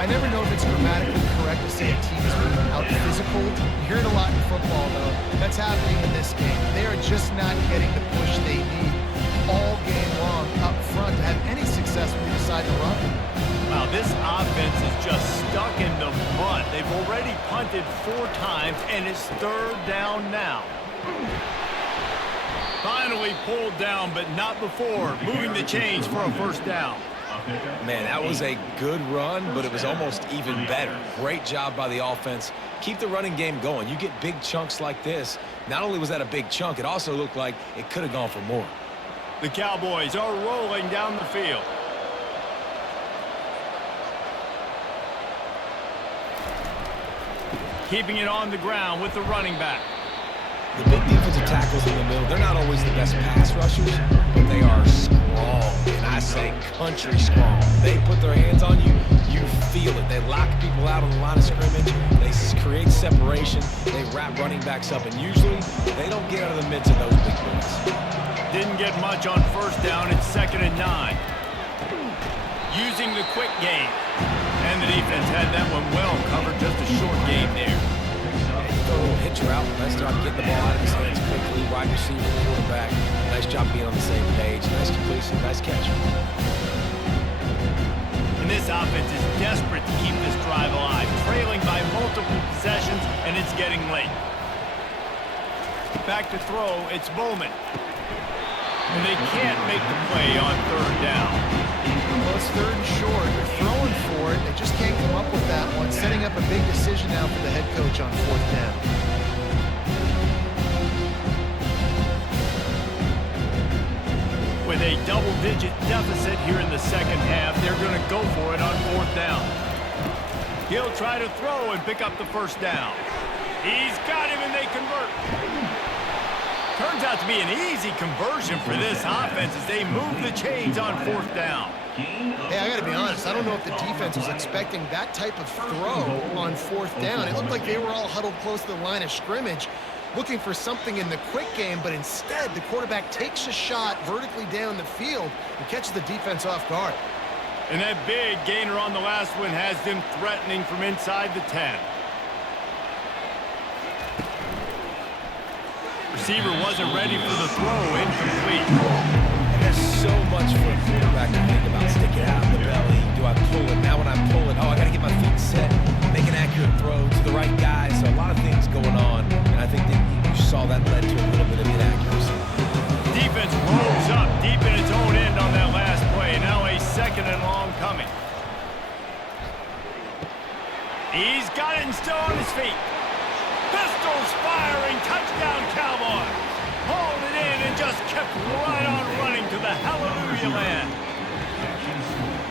I never know if it's grammatically correct to say a team is being out-physical. You hear it a lot in football, though. That's happening in this game. They are just not getting the push they need all game long up front to have any success when they decide to run. Wow, this offense is just stuck in the mud. They've already punted 4 times, and it's 3rd down now. Finally pulled down, but not before moving the chains for a 1st down. Man, that was a good run, but it was almost even better. Great job by the offense. Keep the running game going. You get big chunks like this. Not only was that a big chunk, it also looked like it could have gone for more. The Cowboys are rolling down the field. Keeping it on the ground with the running back. The big defensive tackles in the middle, they're not always the best pass rushers, but they are strong, and I say country strong. They put their hands on you, you feel it. They lock people out on the line of scrimmage. They create separation. They wrap running backs up, and usually they don't get out of the midst of those big boys. Didn't get much on 1st down. It's 2nd and 9. Using the quick game. And the defense had that one well covered. Just a short game there. A little hitch route. Nice job getting the ball out of his hands quickly. Wide receiver, quarterback. Nice job being on the same page. Nice completion. Nice catch. And this offense is desperate to keep this drive alive. Trailing by multiple possessions, and it's getting late. Back to throw. It's Bowman. And they can't make the play on 3rd down. Well, it's 3rd and short. They're throwing for it. They just can't come up with that one. Setting up a big decision now for the head coach on 4th down. With a double-digit deficit here in the 2nd half, they're going to go for it on 4th down. He'll try to throw and pick up the 1st down. He's got him, and they convert. Turns out to be an easy conversion for this offense as they move the chains on 4th down. Hey, I got to be honest. I don't know if the defense was expecting that type of throw on 4th down. It looked like they were all huddled close to the line of scrimmage, looking for something in the quick game, but instead the quarterback takes a shot vertically down the field and catches the defense off guard. And that big gainer on the last one has them threatening from inside the 10. Receiver wasn't ready for the throw, incomplete. And there's so much for a quarterback to think about. Stick it out in the belly. Do I pull it? Now when I pull it, I got to get my feet set, make an accurate throw to the right guy. So a lot of things going on, and I think that you saw that led to a little bit of inaccuracy. Defense rolls up deep in its own end on that last play. Now a 2nd and long coming. He's got it and still on his feet. Pistols firing, touchdown Cowboys. Hauled it in and just kept right on running to the hallelujah land.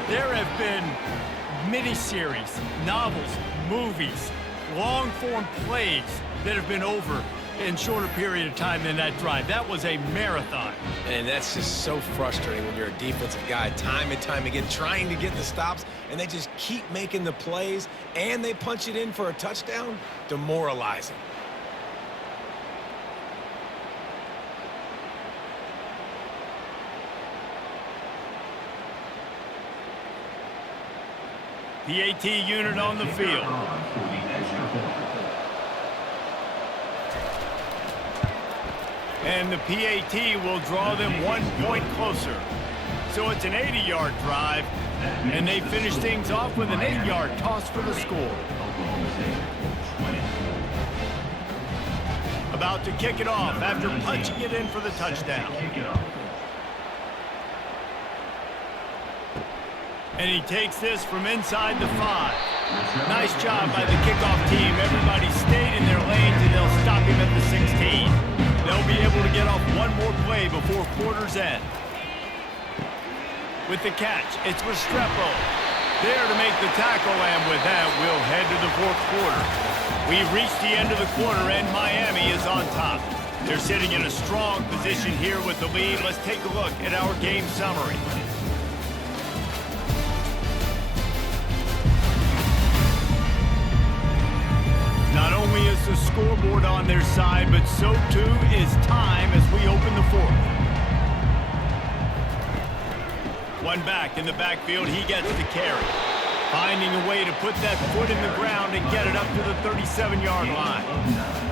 There have been miniseries, novels, movies, long-form plays that have been over in shorter period of time than that drive. That was a marathon. And that's just so frustrating when you're a defensive guy, time and time again, trying to get the stops, and they just keep making the plays, and they punch it in for a touchdown. Demoralizing. PAT unit on the field. And the PAT will draw them 1 point closer. So it's an 80-yard drive, and they finish things off with an 8-yard toss for the score. About to kick it off after punching it in for the touchdown. And he takes this from inside the 5. Nice job by the kickoff team. Everybody stayed in their lanes, and they'll stop him at the 16. They'll be able to get off one more play before quarter's end. With the catch, it's Restrepo. There to make the tackle, and with that, we'll head to the 4th quarter. We've reached the end of the quarter, and Miami is on top. They're sitting in a strong position here with the lead. Let's take a look at our game summary. Not only is the scoreboard on their side, but so too is time as we open the 4th. One back in the backfield, he gets the carry. Finding a way to put that foot in the ground and get it up to the 37-yard line.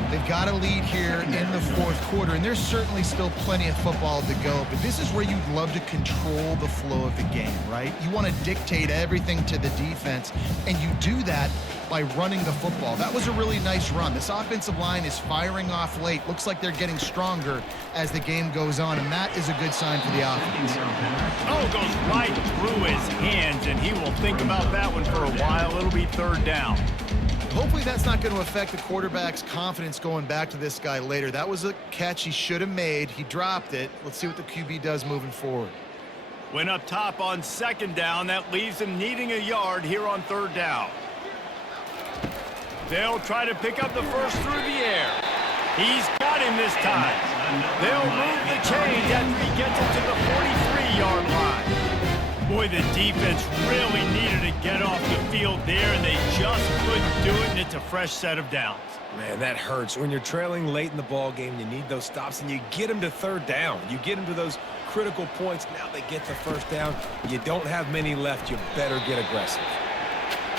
They've got a lead here in the 4th quarter, and there's certainly still plenty of football to go, but this is where you'd love to control the flow of the game, right? You want to dictate everything to the defense, and you do that by running the football. That was a really nice run. This offensive line is firing off late. Looks like they're getting stronger as the game goes on, and that is a good sign for the offense. Oh, goes right through his hands, and he will think about that one for a while. It'll be 3rd down. Hopefully that's not going to affect the quarterback's confidence going back to this guy later. That was a catch he should have made. He dropped it. Let's see what the QB does moving forward. Went up top on 2nd down. That leaves him needing a yard here on 3rd down. They'll try to pick up the first through the air. He's got him this time. They'll move the chains after he gets it to the 43-yard line. Boy, the defense really needed to get off the field there, and they just couldn't do it, and it's a fresh set of downs. Man, that hurts. When you're trailing late in the ball game, you need those stops, and you get them to 3rd down. You get them to those critical points. Now they get the 1st down. You don't have many left. You better get aggressive.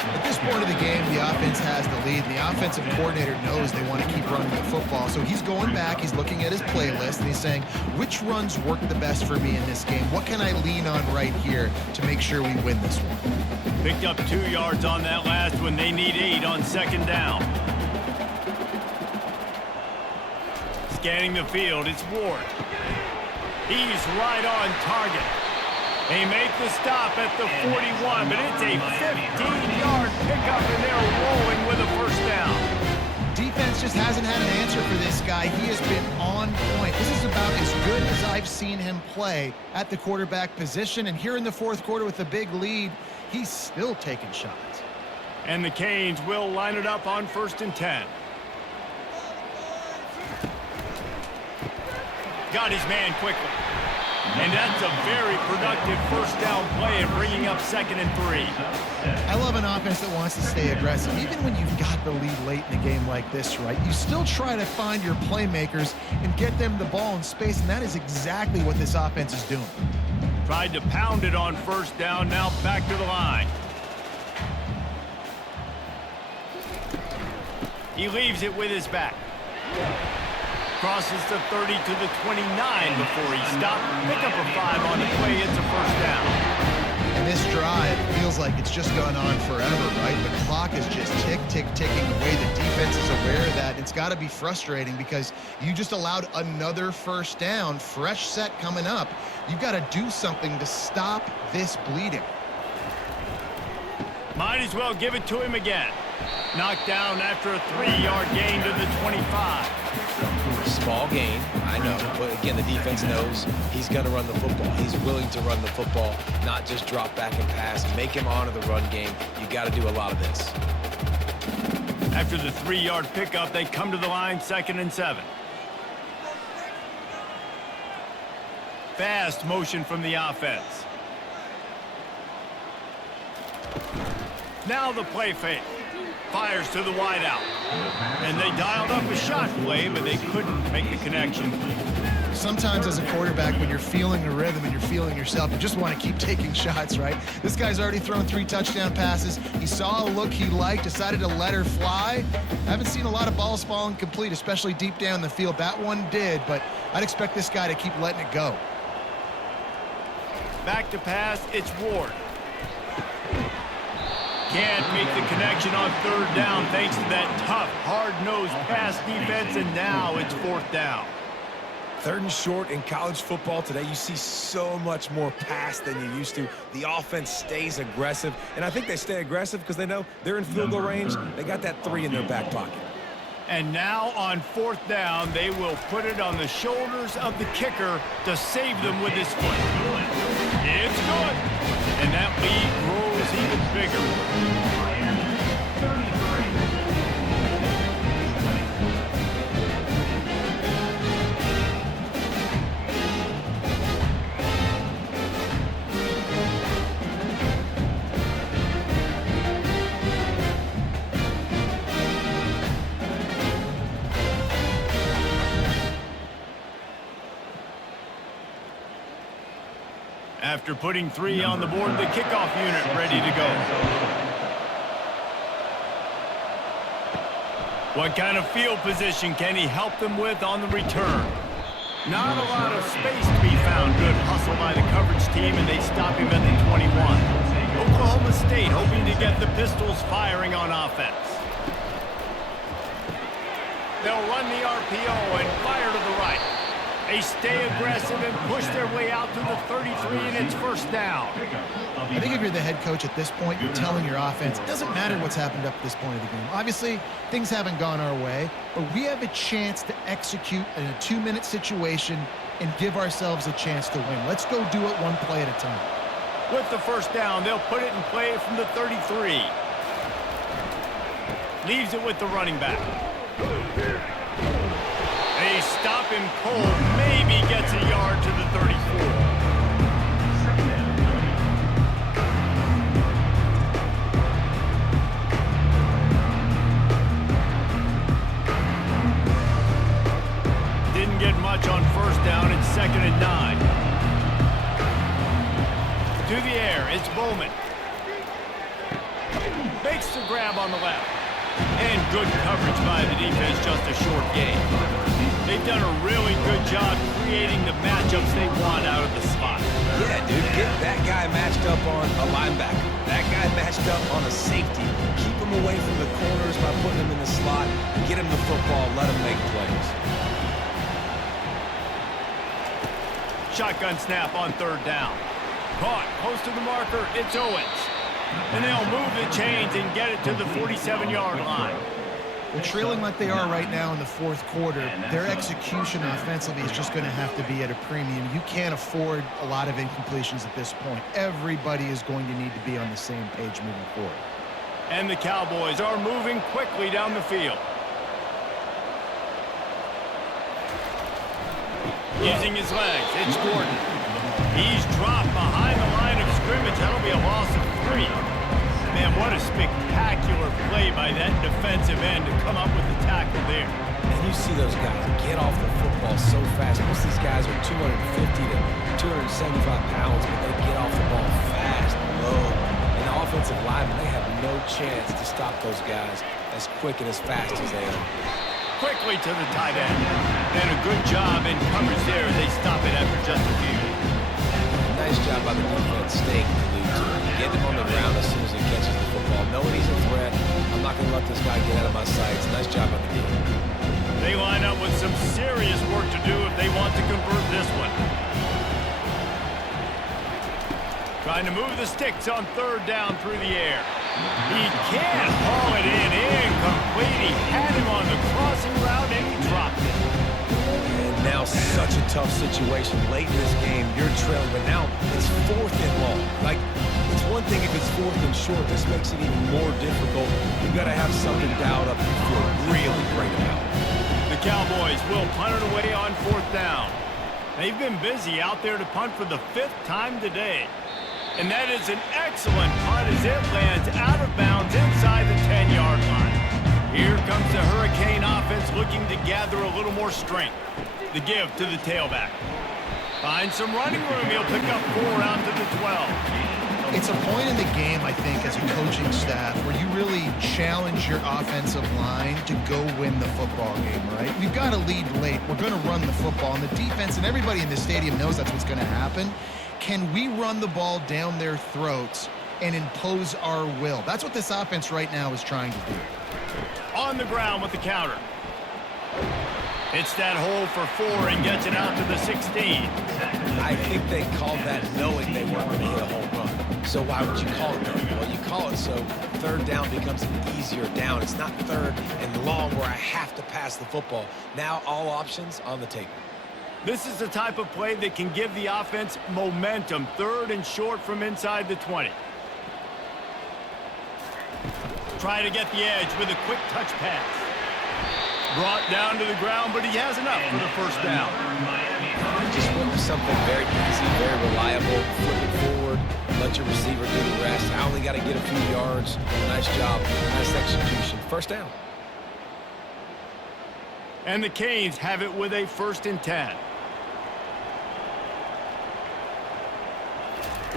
At this point of the game, the offense has the lead. The offensive coordinator knows they want to keep running the football. So he's going back, he's looking at his playlist, and he's saying, which runs work the best for me in this game? What can I lean on right here to make sure we win this one? Picked up 2 yards on that last one. They need 8 on 2nd down. Scanning the field, it's Ward. He's right on target. They make the stop at the 41, but it's a 15-yard pickup, and they're rolling with a 1st down. Defense just hasn't had an answer for this guy. He has been on point. This is about as good as I've seen him play at the quarterback position, and here in the 4th quarter with a big lead, he's still taking shots. And the Canes will line it up on 1st and 10. Got his man quickly. And that's a very productive first down play and bringing up 2nd and 3. I love an offense that wants to stay aggressive. Even when you've got the lead late in a game like this, right, you still try to find your playmakers and get them the ball in space, and that is exactly what this offense is doing. Tried to pound it on first down, now back to the line. He leaves it with his back. Crosses the 30 to the 29 before he stopped. Pick up a 5 on the play. It's a first down. And this drive feels like it's just gone on forever, right? The clock is just ticking away. The defense is aware of that. It's got to be frustrating because you just allowed another first down, fresh set coming up. You've got to do something to stop this bleeding. Might as well give it to him again. Knocked down after a 3-yard gain to the 25. Small gain, I know, but again, the defense knows he's going to run the football. He's willing to run the football, not just drop back and pass. Make him honor the run game. You got to do a lot of this. After the 3-yard pickup, they come to the line, 2nd and 7. Fast motion from the offense. Now the play fake. Fires to the wideout. And they dialed up a shot play, but they couldn't make the connection. Sometimes as a quarterback, when you're feeling the rhythm and you're feeling yourself, you just want to keep taking shots, right? This guy's already thrown 3 touchdown passes. He saw a look he liked, decided to let her fly. I haven't seen a lot of balls falling complete, especially deep down the field. That one did, but I'd expect this guy to keep letting it go. Back to pass, it's Ward. Can't make the connection on 3rd down thanks to that tough, hard-nosed pass defense, and now it's 4th down. 3rd and short in college football today, you see so much more pass than you used to. The offense stays aggressive, and I think they stay aggressive because they know they're in field goal range. They got that 3 in their back pocket. And now on 4th down, they will put it on the shoulders of the kicker to save them with his foot. It's good. And that lead grows even bigger. After putting 3 on the board, the kickoff unit ready to go. What kind of field position can he help them with on the return? Not a lot of space to be found. Good hustle by the coverage team, and they stop him at the 21. Oklahoma State hoping to get the Pistols firing on offense. They'll run the RPO and fire to the right. They stay aggressive and push their way out to the 33, and it's first down. I think if you're the head coach at this point, you're telling your offense, it doesn't matter what's happened up to this point of the game. Obviously, things haven't gone our way, but we have a chance to execute in a 2-minute situation and give ourselves a chance to win. Let's go do it one play at a time. With the first down, they'll put it in play from the 33. Leaves it with the running back. They stop him cold, maybe gets a yard to the 34. Didn't get much on first down, it's 2nd and 9. To the air, it's Bowman. Makes the grab on the left. And good coverage by the defense, just a short gain. They've done a really good job creating the matchups they want out of the spot. Yeah, dude, get that guy matched up on a linebacker. That guy matched up on a safety. Keep him away from the corners by putting him in the slot. Get him the football, let him make plays. Shotgun snap on 3rd down. Caught close to the marker, it's Owens. And they'll move the chains and get it to the 47-yard line. Well, trailing like they are right now in the 4th quarter, their execution offensively is just going to have to be at a premium. You can't afford a lot of incompletions at this point. Everybody is going to need to be on the same page moving forward. And the Cowboys are moving quickly down the field. Using his legs, it's Gordon. He's dropped behind the line of scrimmage. That'll be a loss of 3. Man, what a spectacular play by that defensive end to come up with the tackle there. And you see those guys get off the football so fast. Most of these guys are 250 to 275 pounds, but they get off the ball fast, low. And the offensive linemen, they have no chance to stop those guys as quick and as fast as they are. Quickly to the tight end. And a good job in coverage there as they stop it after just a few. Nice job by the defense staying glued to him. Get him on the ground as soon as he catches the football. Knowing he's a threat, I'm not going to let this guy get out of my sights. Nice job by the defense. They line up with some serious work to do if they want to convert this one. Trying to move the sticks on 3rd down through the air. He can't haul it in. Incomplete. He had him on the crossing route and he dropped it. And now such a tough situation. Late in this game, you're trailing, but now it's 4th and long. Like, it's one thing if it's 4th and short. This makes it even more difficult. You've got to have something dialed up you feel really great about. The Cowboys will punt it away on 4th down. They've been busy out there to punt for the 5th time today. And that is an excellent punt as it lands out of bounds inside the 10-yard line. Here comes the Hurricane offense looking to gather a little more strength. The give to the tailback. Finds some running room. He'll pick up 4 out to the 12. It's a point in the game, I think, as a coaching staff where you really challenge your offensive line to go win the football game, right? We've got to lead late. We're going to run the football. And the defense and everybody in the stadium knows that's what's going to happen. Can we run the ball down their throats and impose our will? That's what this offense right now is trying to do. On the ground with the counter. It's that hole for 4 and gets it out to the 16. I think they called that knowing they weren't going to hit a home run. So why would you call it that? Well, you call it so 3rd down becomes an easier down. It's not 3rd and long where I have to pass the football. Now all options on the table. This is the type of play that can give the offense momentum. 3rd and short from inside the 20. Try to get the edge with a quick touch pass. Brought down to the ground, but he has enough for the 1st down. Just went with something very easy, very reliable. Flip it forward, let your receiver do the rest. I only got to get a few yards. Nice job, nice execution. 1st down. And the Canes have it with a 1st and 10.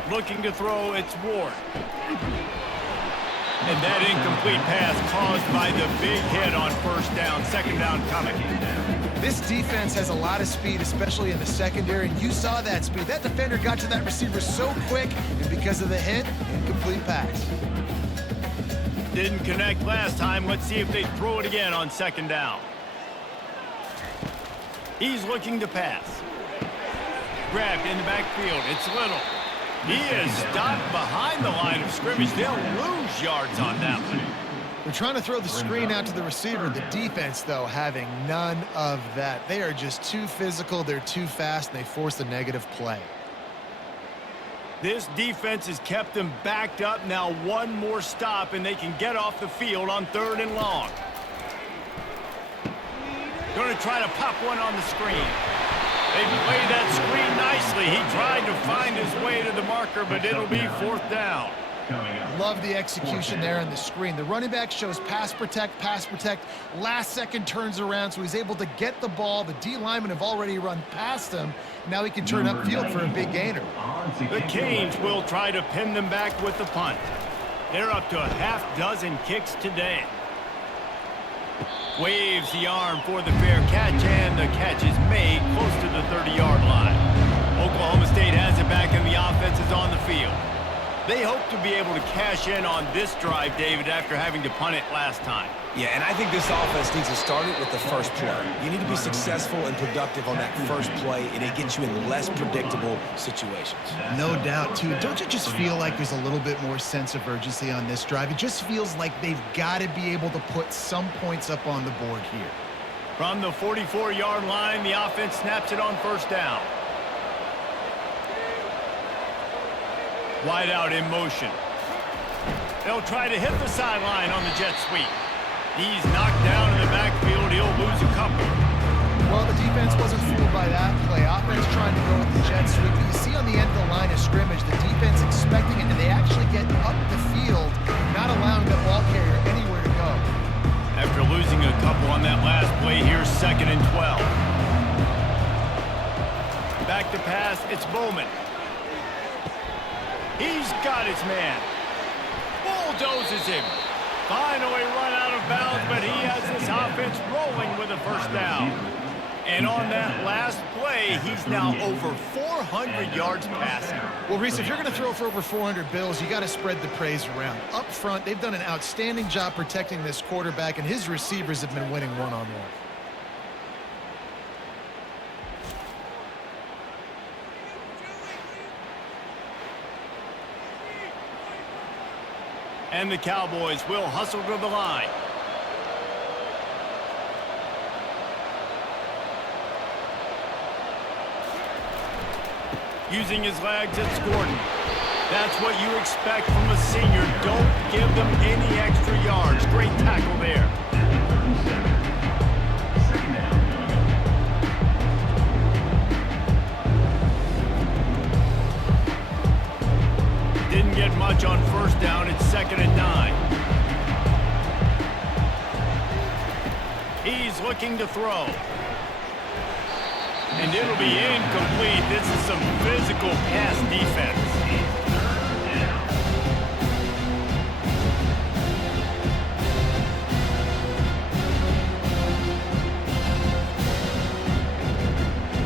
Looking to throw, it's Ward. And that incomplete pass caused by the big hit on 1st down. 2nd down coming. This defense has a lot of speed, especially in the secondary, and you saw that speed. That defender got to that receiver so quick, and because of the hit, incomplete pass. Didn't connect last time. Let's see if they throw it again on 2nd down. He's looking to pass. Grabbed in the backfield. It's Little. He is stopped behind the line of scrimmage. They'll lose yards on that one. They're trying to throw the screen out to the receiver. The defense, though, having none of that. They are just too physical. They're too fast, and they force a negative play. This defense has kept them backed up. Now one more stop, and they can get off the field on 3rd and long. Going to try to pop one on the screen. They played that screen nicely. He tried to find his way to the marker, but it'll be 4th down. Love the execution there on the screen. The running back shows pass protect, last second turns around, so he's able to get the ball. The D linemen have already run past him. Now he can turn upfield for a big gainer. The Canes will try to pin them back with the punt. They're up to a half-dozen kicks today. Waves the arm for the fair catch, and the catch is made close to the 30-yard line. Oklahoma State has it back, and the offense is on the field. They hope to be able to cash in on this drive, David, after having to punt it last time. Yeah, and I think this offense needs to start it with the first play. You need to be successful and productive on that first play, and it gets you in less predictable situations. No doubt, too. Don't you just feel like there's a little bit more sense of urgency on this drive? It just feels like they've got to be able to put some points up on the board here. From the 44-yard line, the offense snaps it on 1st down. Wide out in motion. They'll try to hit the sideline on the jet sweep. He's knocked down in the backfield. He'll lose a couple. Well, the defense wasn't fooled by that play. Offense trying to go with the jet sweep. But you see on the end of the line of scrimmage, the defense expecting it, and they actually get up the field, not allowing the ball carrier anywhere to go. After losing a couple on that last play, here's 2nd and 12. Back to pass, it's Bowman. He's got his man. Bulldozes him. Finally run out of bounds, but he has this offense rolling with a first down. And on that last play, he's now over 400 yards passing. Well, Reese, if you're going to throw for over 400 bills, you got to spread the praise around. Up front, they've done an outstanding job protecting this quarterback, and his receivers have been winning one-on-one. And the Cowboys will hustle to the line. Using his legs, it's Gordon. That's what you expect from a senior. Don't give them any extra yards. Great tackle there. Didn't get much on first down. It's 2nd and 9. He's looking to throw. And it'll be incomplete. This is some physical pass defense.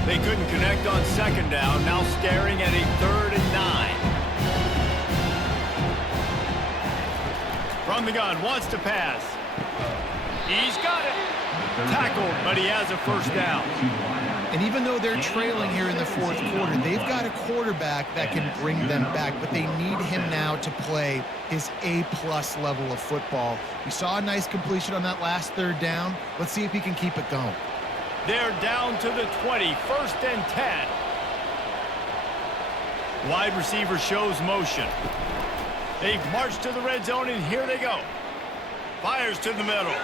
They couldn't connect on 2nd down. Now staring at a 3rd and 9. From the gun, wants to pass. He's got it. Tackled, but he has a first down. And even though they're trailing here in the fourth quarter, they've got a quarterback that can bring them back, but they need him now to play his A-plus level of football. We saw a nice completion on that last 3rd down. Let's see if he can keep it going. They're down to the 20, 1st and 10. Wide receiver shows motion. They've marched to the red zone, and here they go. Fires to the middle.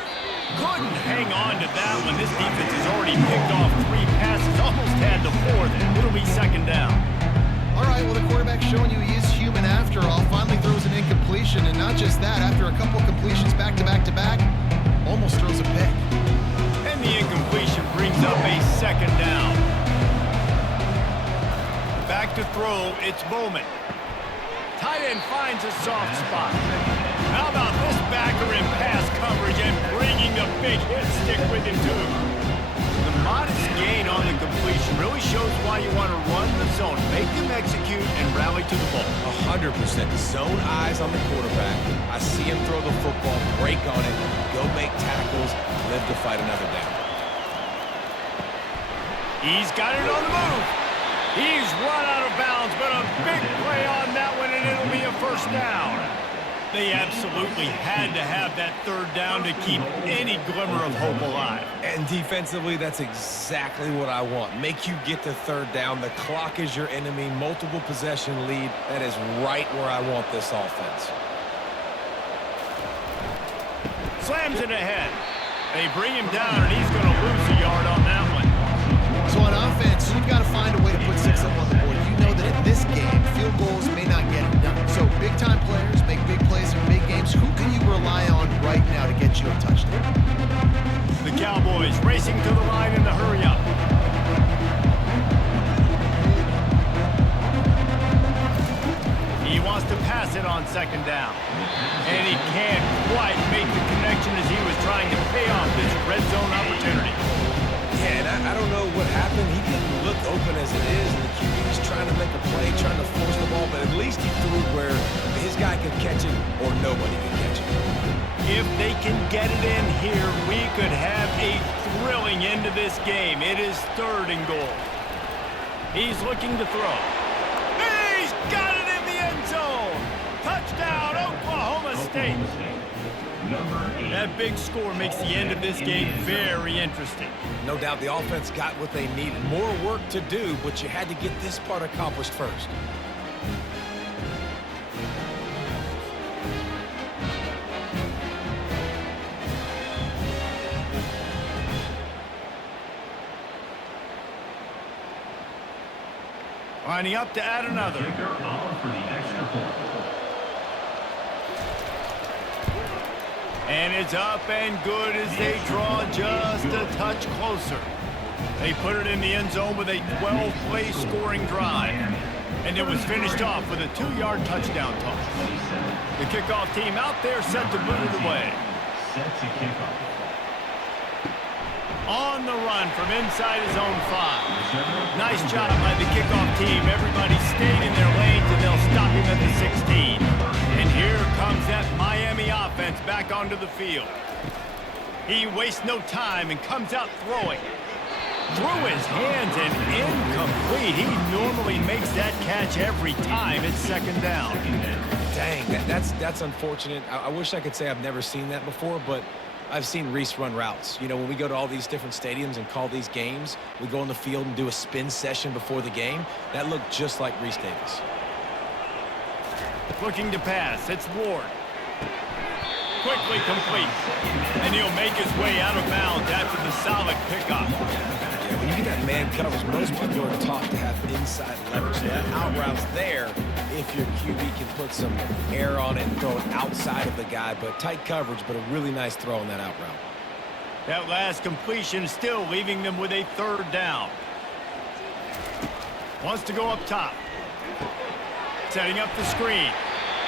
Couldn't hang on to that one. This defense has already picked off 3 passes, almost had the 4th. It'll be 2nd down. All right, well, the quarterback's showing you he is human after all. Finally throws an incompletion, and not just that, after a couple completions back-to-back-to-back, almost throws a pick. And the incompletion brings up a 2nd down. Back to throw, it's Bowman. Tight end finds a soft spot. How about this backer in pass coverage and bringing the big hit stick with him, too? The modest gain on the completion really shows why you want to run the zone. Make them execute and rally to the ball. 100%. Zone eyes on the quarterback. I see him throw the football, break on it, go make tackles, live to fight another down. He's got it on the move. He's run out of bounds, but a big play on that one, and it'll be a first down. They absolutely had to have that 3rd down to keep any glimmer of hope alive. And defensively, that's exactly what I want. Make you get to 3rd down. The clock is your enemy. Multiple possession lead. That is right where I want this offense. Slams it ahead. They bring him down, and he's going to lose a yard on that one. So on offense, you've got to find a way to put 6 up on the board. You know that in this game, field goals may not get it done. So big-time players make big plays in big games. Who can you rely on right now to get you a touchdown? The Cowboys racing to the line in the hurry-up. He wants to pass it on 2nd down. And he can't quite make the connection as he was trying to pay off this red zone opportunity. Yeah, and I don't know what happened. He didn't look open as it is, and the QB's trying to make a play, trying to force the ball, but at least he threw where his guy could catch it or nobody could catch it. If they can get it in here, we could have a thrilling end to this game. It is 3rd and goal. He's looking to throw. He's got it in the end zone. Touchdown, Oklahoma State. That big score makes the end of this game very interesting. No doubt the offense got what they needed. More work to do, but you had to get this part accomplished first. lining up to add another. Kicker on for the extra point. And it's up and good as they draw just a touch closer. They put it in the end zone with a 12-play scoring drive. And it was finished off with a 2-yard touchdown toss. The kickoff team out there set to boot it away. Set to kick off. On the run from inside his own 5. Nice job by the kickoff team. Everybody stayed in their lanes, and they'll stop him at the 16. And here comes that Miami offense back onto the field. He wastes no time and comes out throwing. Through his hands and incomplete. He normally makes that catch every time. It's second down. Dang, that's unfortunate. I wish I could say I've never seen that before, but I've seen Reese run routes. You know, when we go to all these different stadiums and call these games, we go on the field and do a spin session before the game. That looked just like Reese Davis. Looking to pass. It's Ward. Quickly complete. And he'll make his way out of bounds after the solid pickup. Yeah, when you get that man coverage, most people are taught to have inside leverage. So that out route's there if your QB can put some air on it and throw it outside of the guy. But tight coverage, but a really nice throw on that out route. That last completion still leaving them with a third down. Wants to go up top. Setting up the screen.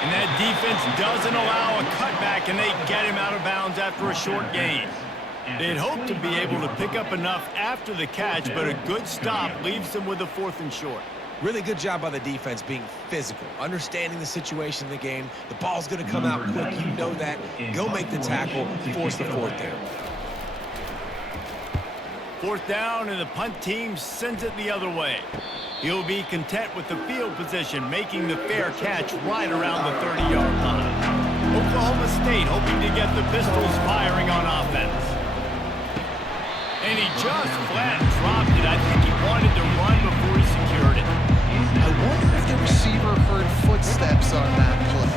And that defense doesn't allow a cutback, and they get him out of bounds after a short gain. They'd hope to be able to pick up enough after the catch, but a good stop leaves them with a 4th and short. Really good job by the defense being physical, understanding the situation in the game. The ball's going to come out quick. You know that. Go make the tackle, force the 4th down. 4th down, and the punt team sends it the other way. He'll be content with the field position, making the fair catch right around the 30-yard line. Oklahoma State hoping to get the Pistols firing on offense. And he just flat dropped it. I think he wanted to run before he secured it. I wonder if the receiver heard footsteps on that play.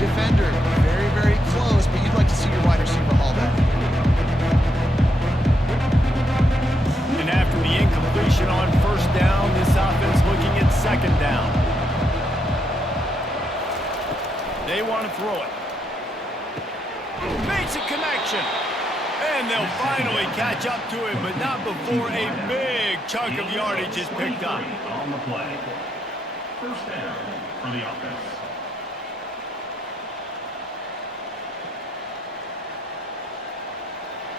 Defender, very, very close, but you'd like to see your wide receiver haul that. And after the incompletion on 1st down, this offense looking at 2nd down. They want to throw it. Makes a connection. And they'll finally catch up to him, but not before a big chunk of yardage is picked up. On the play. 1st down for the offense.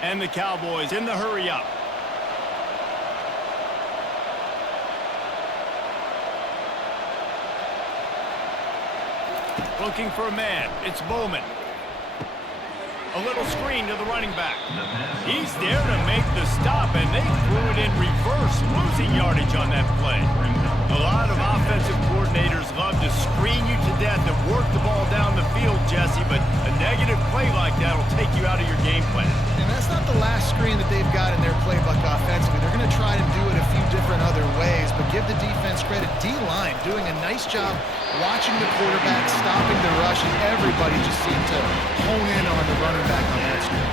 And the Cowboys in the hurry up. Looking for a man. It's Bowman. A little screen to the running back. He's there to make the stop, and they threw it in reverse, losing yardage on that play. A lot of offensive coordinators love to screen you to death and work the ball down the field, Jesse, but a negative play like that will take you out of your game plan. And that's not the last screen that they've got in their playbook offensively. They're going to try to do it a few different other ways, but give the defense credit. D-line doing a nice job watching the quarterback, stopping the rush, and everybody just seemed to hone in on the running back on that screen.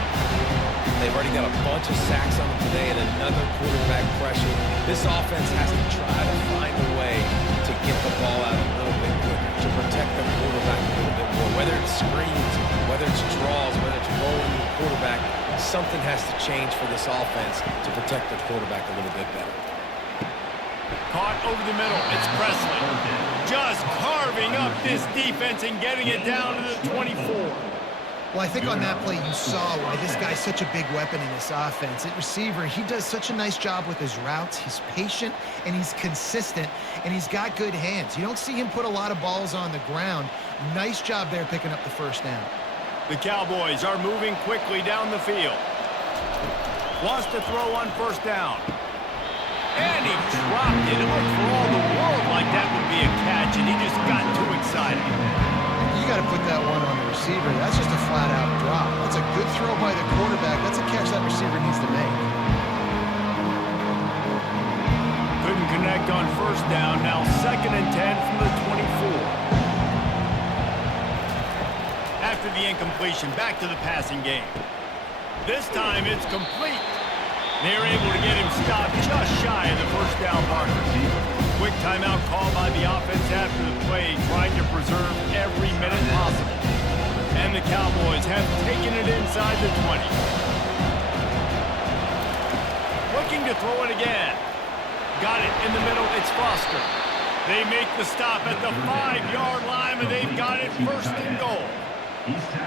They've already got a bunch of sacks on them today and another quarterback pressure. This offense has to try to find a way to get the ball out a little bit quicker, to protect the quarterback a little bit more. Whether it's screens, whether it's draws, whether it's rolling the quarterback, something has to change for this offense to protect the quarterback a little bit better. Caught over the middle. It's Presley. Just carving up this defense and getting it down to the 24. Well, I think on that play you saw why this guy's such a big weapon in this offense. At receiver, he does such a nice job with his routes. He's patient, and he's consistent, and he's got good hands. You don't see him put a lot of balls on the ground. Nice job there picking up the 1st down. The Cowboys are moving quickly down the field. Wants to throw on 1st down. And he dropped it. It looked for all the world like that would be a catch, and he just got too excited. You got to put that one on the receiver. That's just a flat-out drop. That's a good throw by the quarterback. That's a catch that receiver needs to make. Couldn't connect on 1st down. Now 2nd and 10 from the 24. After the incompletion, back to the passing game. This time it's complete. They're able to get him stopped just shy of the 1st down marker. quick timeout call by the offense after the play, trying to preserve every minute possible. And the Cowboys have taken it inside the 20. Looking to throw it again. Got it in the middle. It's Foster. They make the stop at the 5-yard line, and they've got it first and goal.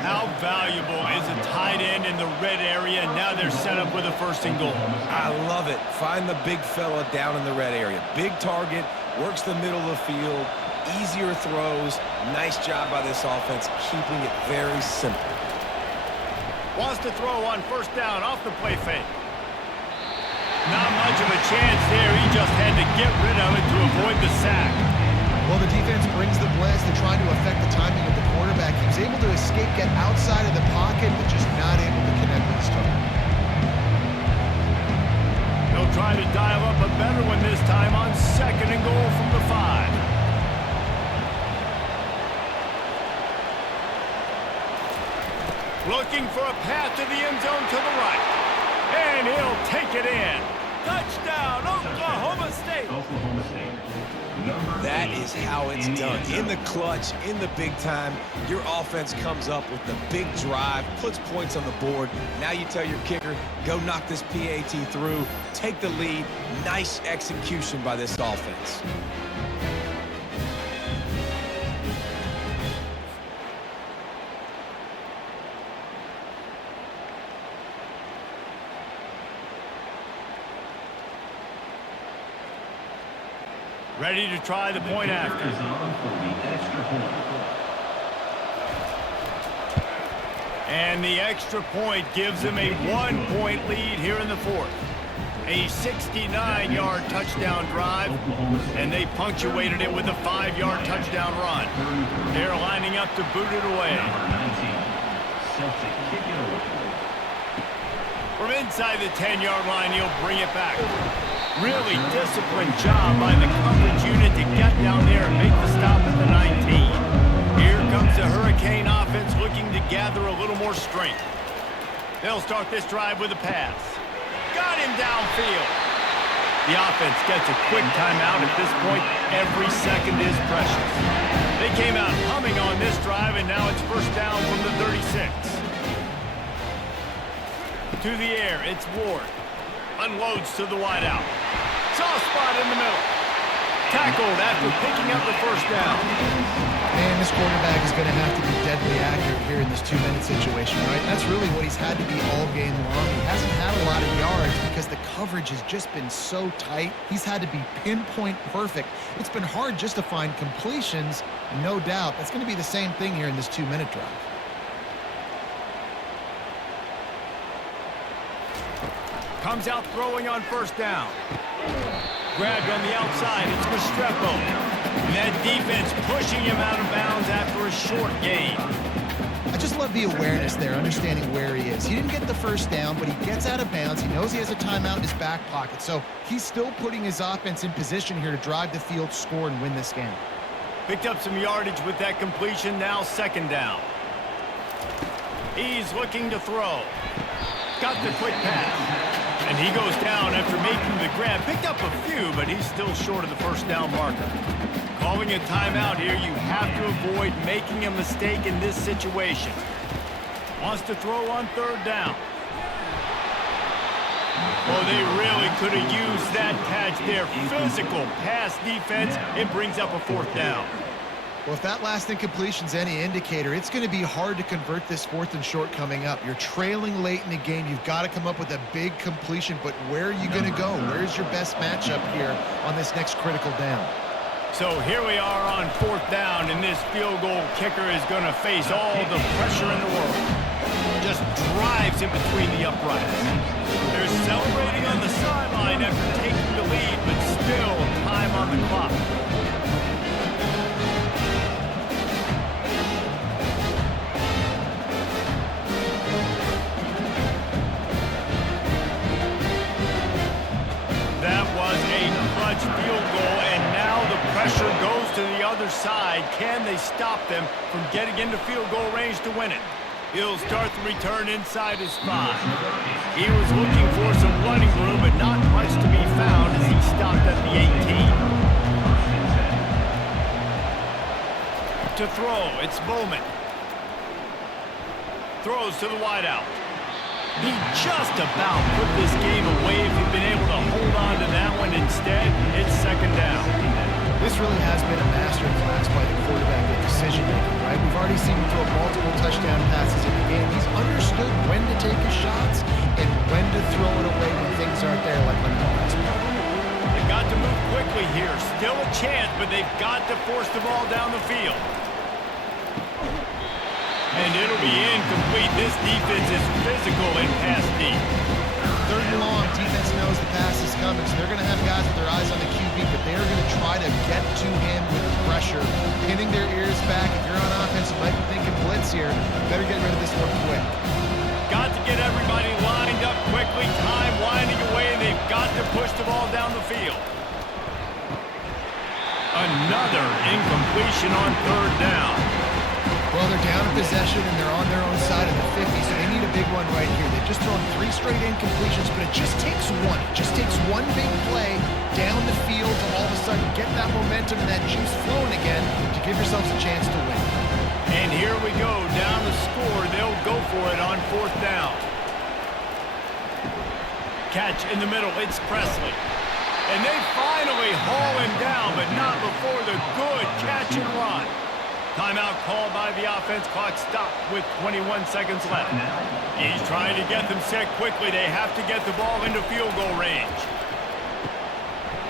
How valuable is a tight end in the red area? Now they're set up with a first and goal. I love it. Find the big fella down in the red area. Big target, works the middle of the field, easier throws. Nice job by this offense, keeping it very simple. Wants to throw on first down off the play fake. Not much of a chance there. He just had to get rid of it to avoid the sack. Well, the defense brings the blitz. They're trying to affect the timing of the quarterback. He was able to escape, get outside of the pocket, but just not able to connect with his target. They'll try to dial up a better one this time on second and goal from the 5. Looking for a path to the end zone to the right. And he'll take it in. Touchdown, Oklahoma State. Oklahoma State. That is how it's done. In the clutch, in the big time, your offense comes up with the big drive, puts points on the board. Now you tell your kicker, go knock this PAT through, take the lead. Nice execution by this offense. Ready to try the point after. Is on for the extra point. And the extra point gives them a 1-point lead here in the 4th. A 69-yard touchdown drive, and they punctuated it with a 5-yard touchdown run. They're lining up to boot it away. Number 19. Celtic kick it away. From inside the 10-yard line, he'll bring it back. Really disciplined job by the coverage unit to get down there and make the stop at the 19. Here comes the Hurricane offense looking to gather a little more strength. They'll start this drive with a pass. Got him downfield. The offense gets a quick timeout at this point. Every second is precious. They came out humming on this drive, and now it's first down from the 36. To the air, it's Ward. Unloads to the wideout. Soft spot in the middle. Tackled after picking up the first down. Man, this quarterback is going to have to be deadly accurate here in this 2-minute situation, right? That's really what he's had to be all game long. He hasn't had a lot of yards because the coverage has just been so tight. He's had to be pinpoint perfect. It's been hard just to find completions, no doubt. That's going to be the same thing here in this 2-minute drive. Comes out throwing on first down. Grabbed on the outside. It's Restrepo. And that defense pushing him out of bounds after a short gain. I just love the awareness there, understanding where he is. He didn't get the first down, but he gets out of bounds. He knows he has a timeout in his back pocket. So he's still putting his offense in position here to drive the field, score, and win this game. Picked up some yardage with that completion. Now second down. He's looking to throw. Got the quick pass. And he goes down after making the grab. Picked up a few, but he's still short of the first down marker. Calling a timeout here, you have to avoid making a mistake in this situation. Wants to throw on third down. Oh, they really could have used that catch there. Physical pass defense. It brings up a fourth down. Well, if that last incompletion's any indicator, it's going to be hard to convert this 4th and short coming up. You're trailing late in the game. You've got to come up with a big completion, but where are you going to go? Where's your best matchup here on this next critical down? So here we are on 4th down, and this field goal kicker is going to face all the pressure in the world. Just drives in between the uprights. They're celebrating on the sideline after taking the lead, but still time on the clock. Field goal, and now the pressure goes to the other side. Can they stop them from getting into field goal range to win it? He'll start the return inside his 5. He was looking for some running room, but not much to be found as he stopped at the 18. to throw. It's Bowman. Throws to the wideout. He just about put this game away if he'd been able to hold on to that one. Instead, it's second down. This really has been a master class by the quarterback with decision-making, right? We've already seen him throw multiple touchdown passes in the game. He's understood when to take his shots and when to throw it away when things aren't there, like on the last play. They've got to move quickly here. Still a chance, but they've got to force the ball down the field. And it'll be incomplete. This defense is physical and pass deep. Third and long, defense knows the pass is coming, so they're going to have guys with their eyes on the QB, but they're going to try to get to him with pressure, pinning their ears back. If you're on offense, you might be thinking blitz here. Better get rid of this one quick. Got to get everybody lined up quickly. Time winding away, and they've got to push the ball down the field. Another incompletion on third down. Well, they're down in possession, and they're on their own side of the 50, so they need a big one right here. They've just thrown 3 straight incompletions, but it just takes one. It just takes one big play down the field to all of a sudden get that momentum and that juice flowing again to give yourselves a chance to win. And here we go, down the score. They'll go for it on fourth down. Catch in the middle, it's Presley. And they finally haul him down, but not before the good catch and run. Timeout called by the offense. Clock stopped with 21 seconds left. He's trying to get them set quickly. They have to get the ball into field goal range.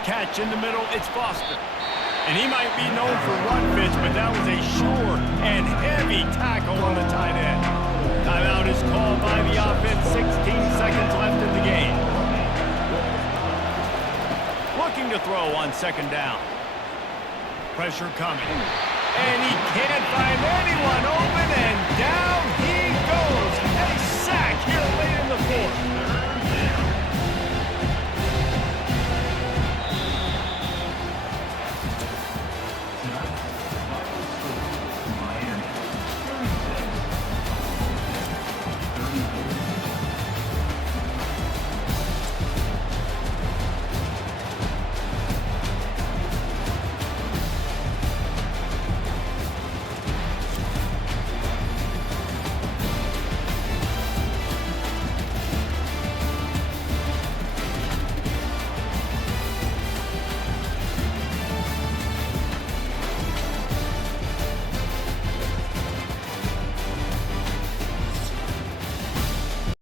Catch in the middle, it's Foster. And he might be known for run fits, but that was a sure and heavy tackle on the tight end. Timeout is called by the offense. 16 seconds left in the game. Looking to throw on second down. Pressure coming. And he can't find anyone open, and down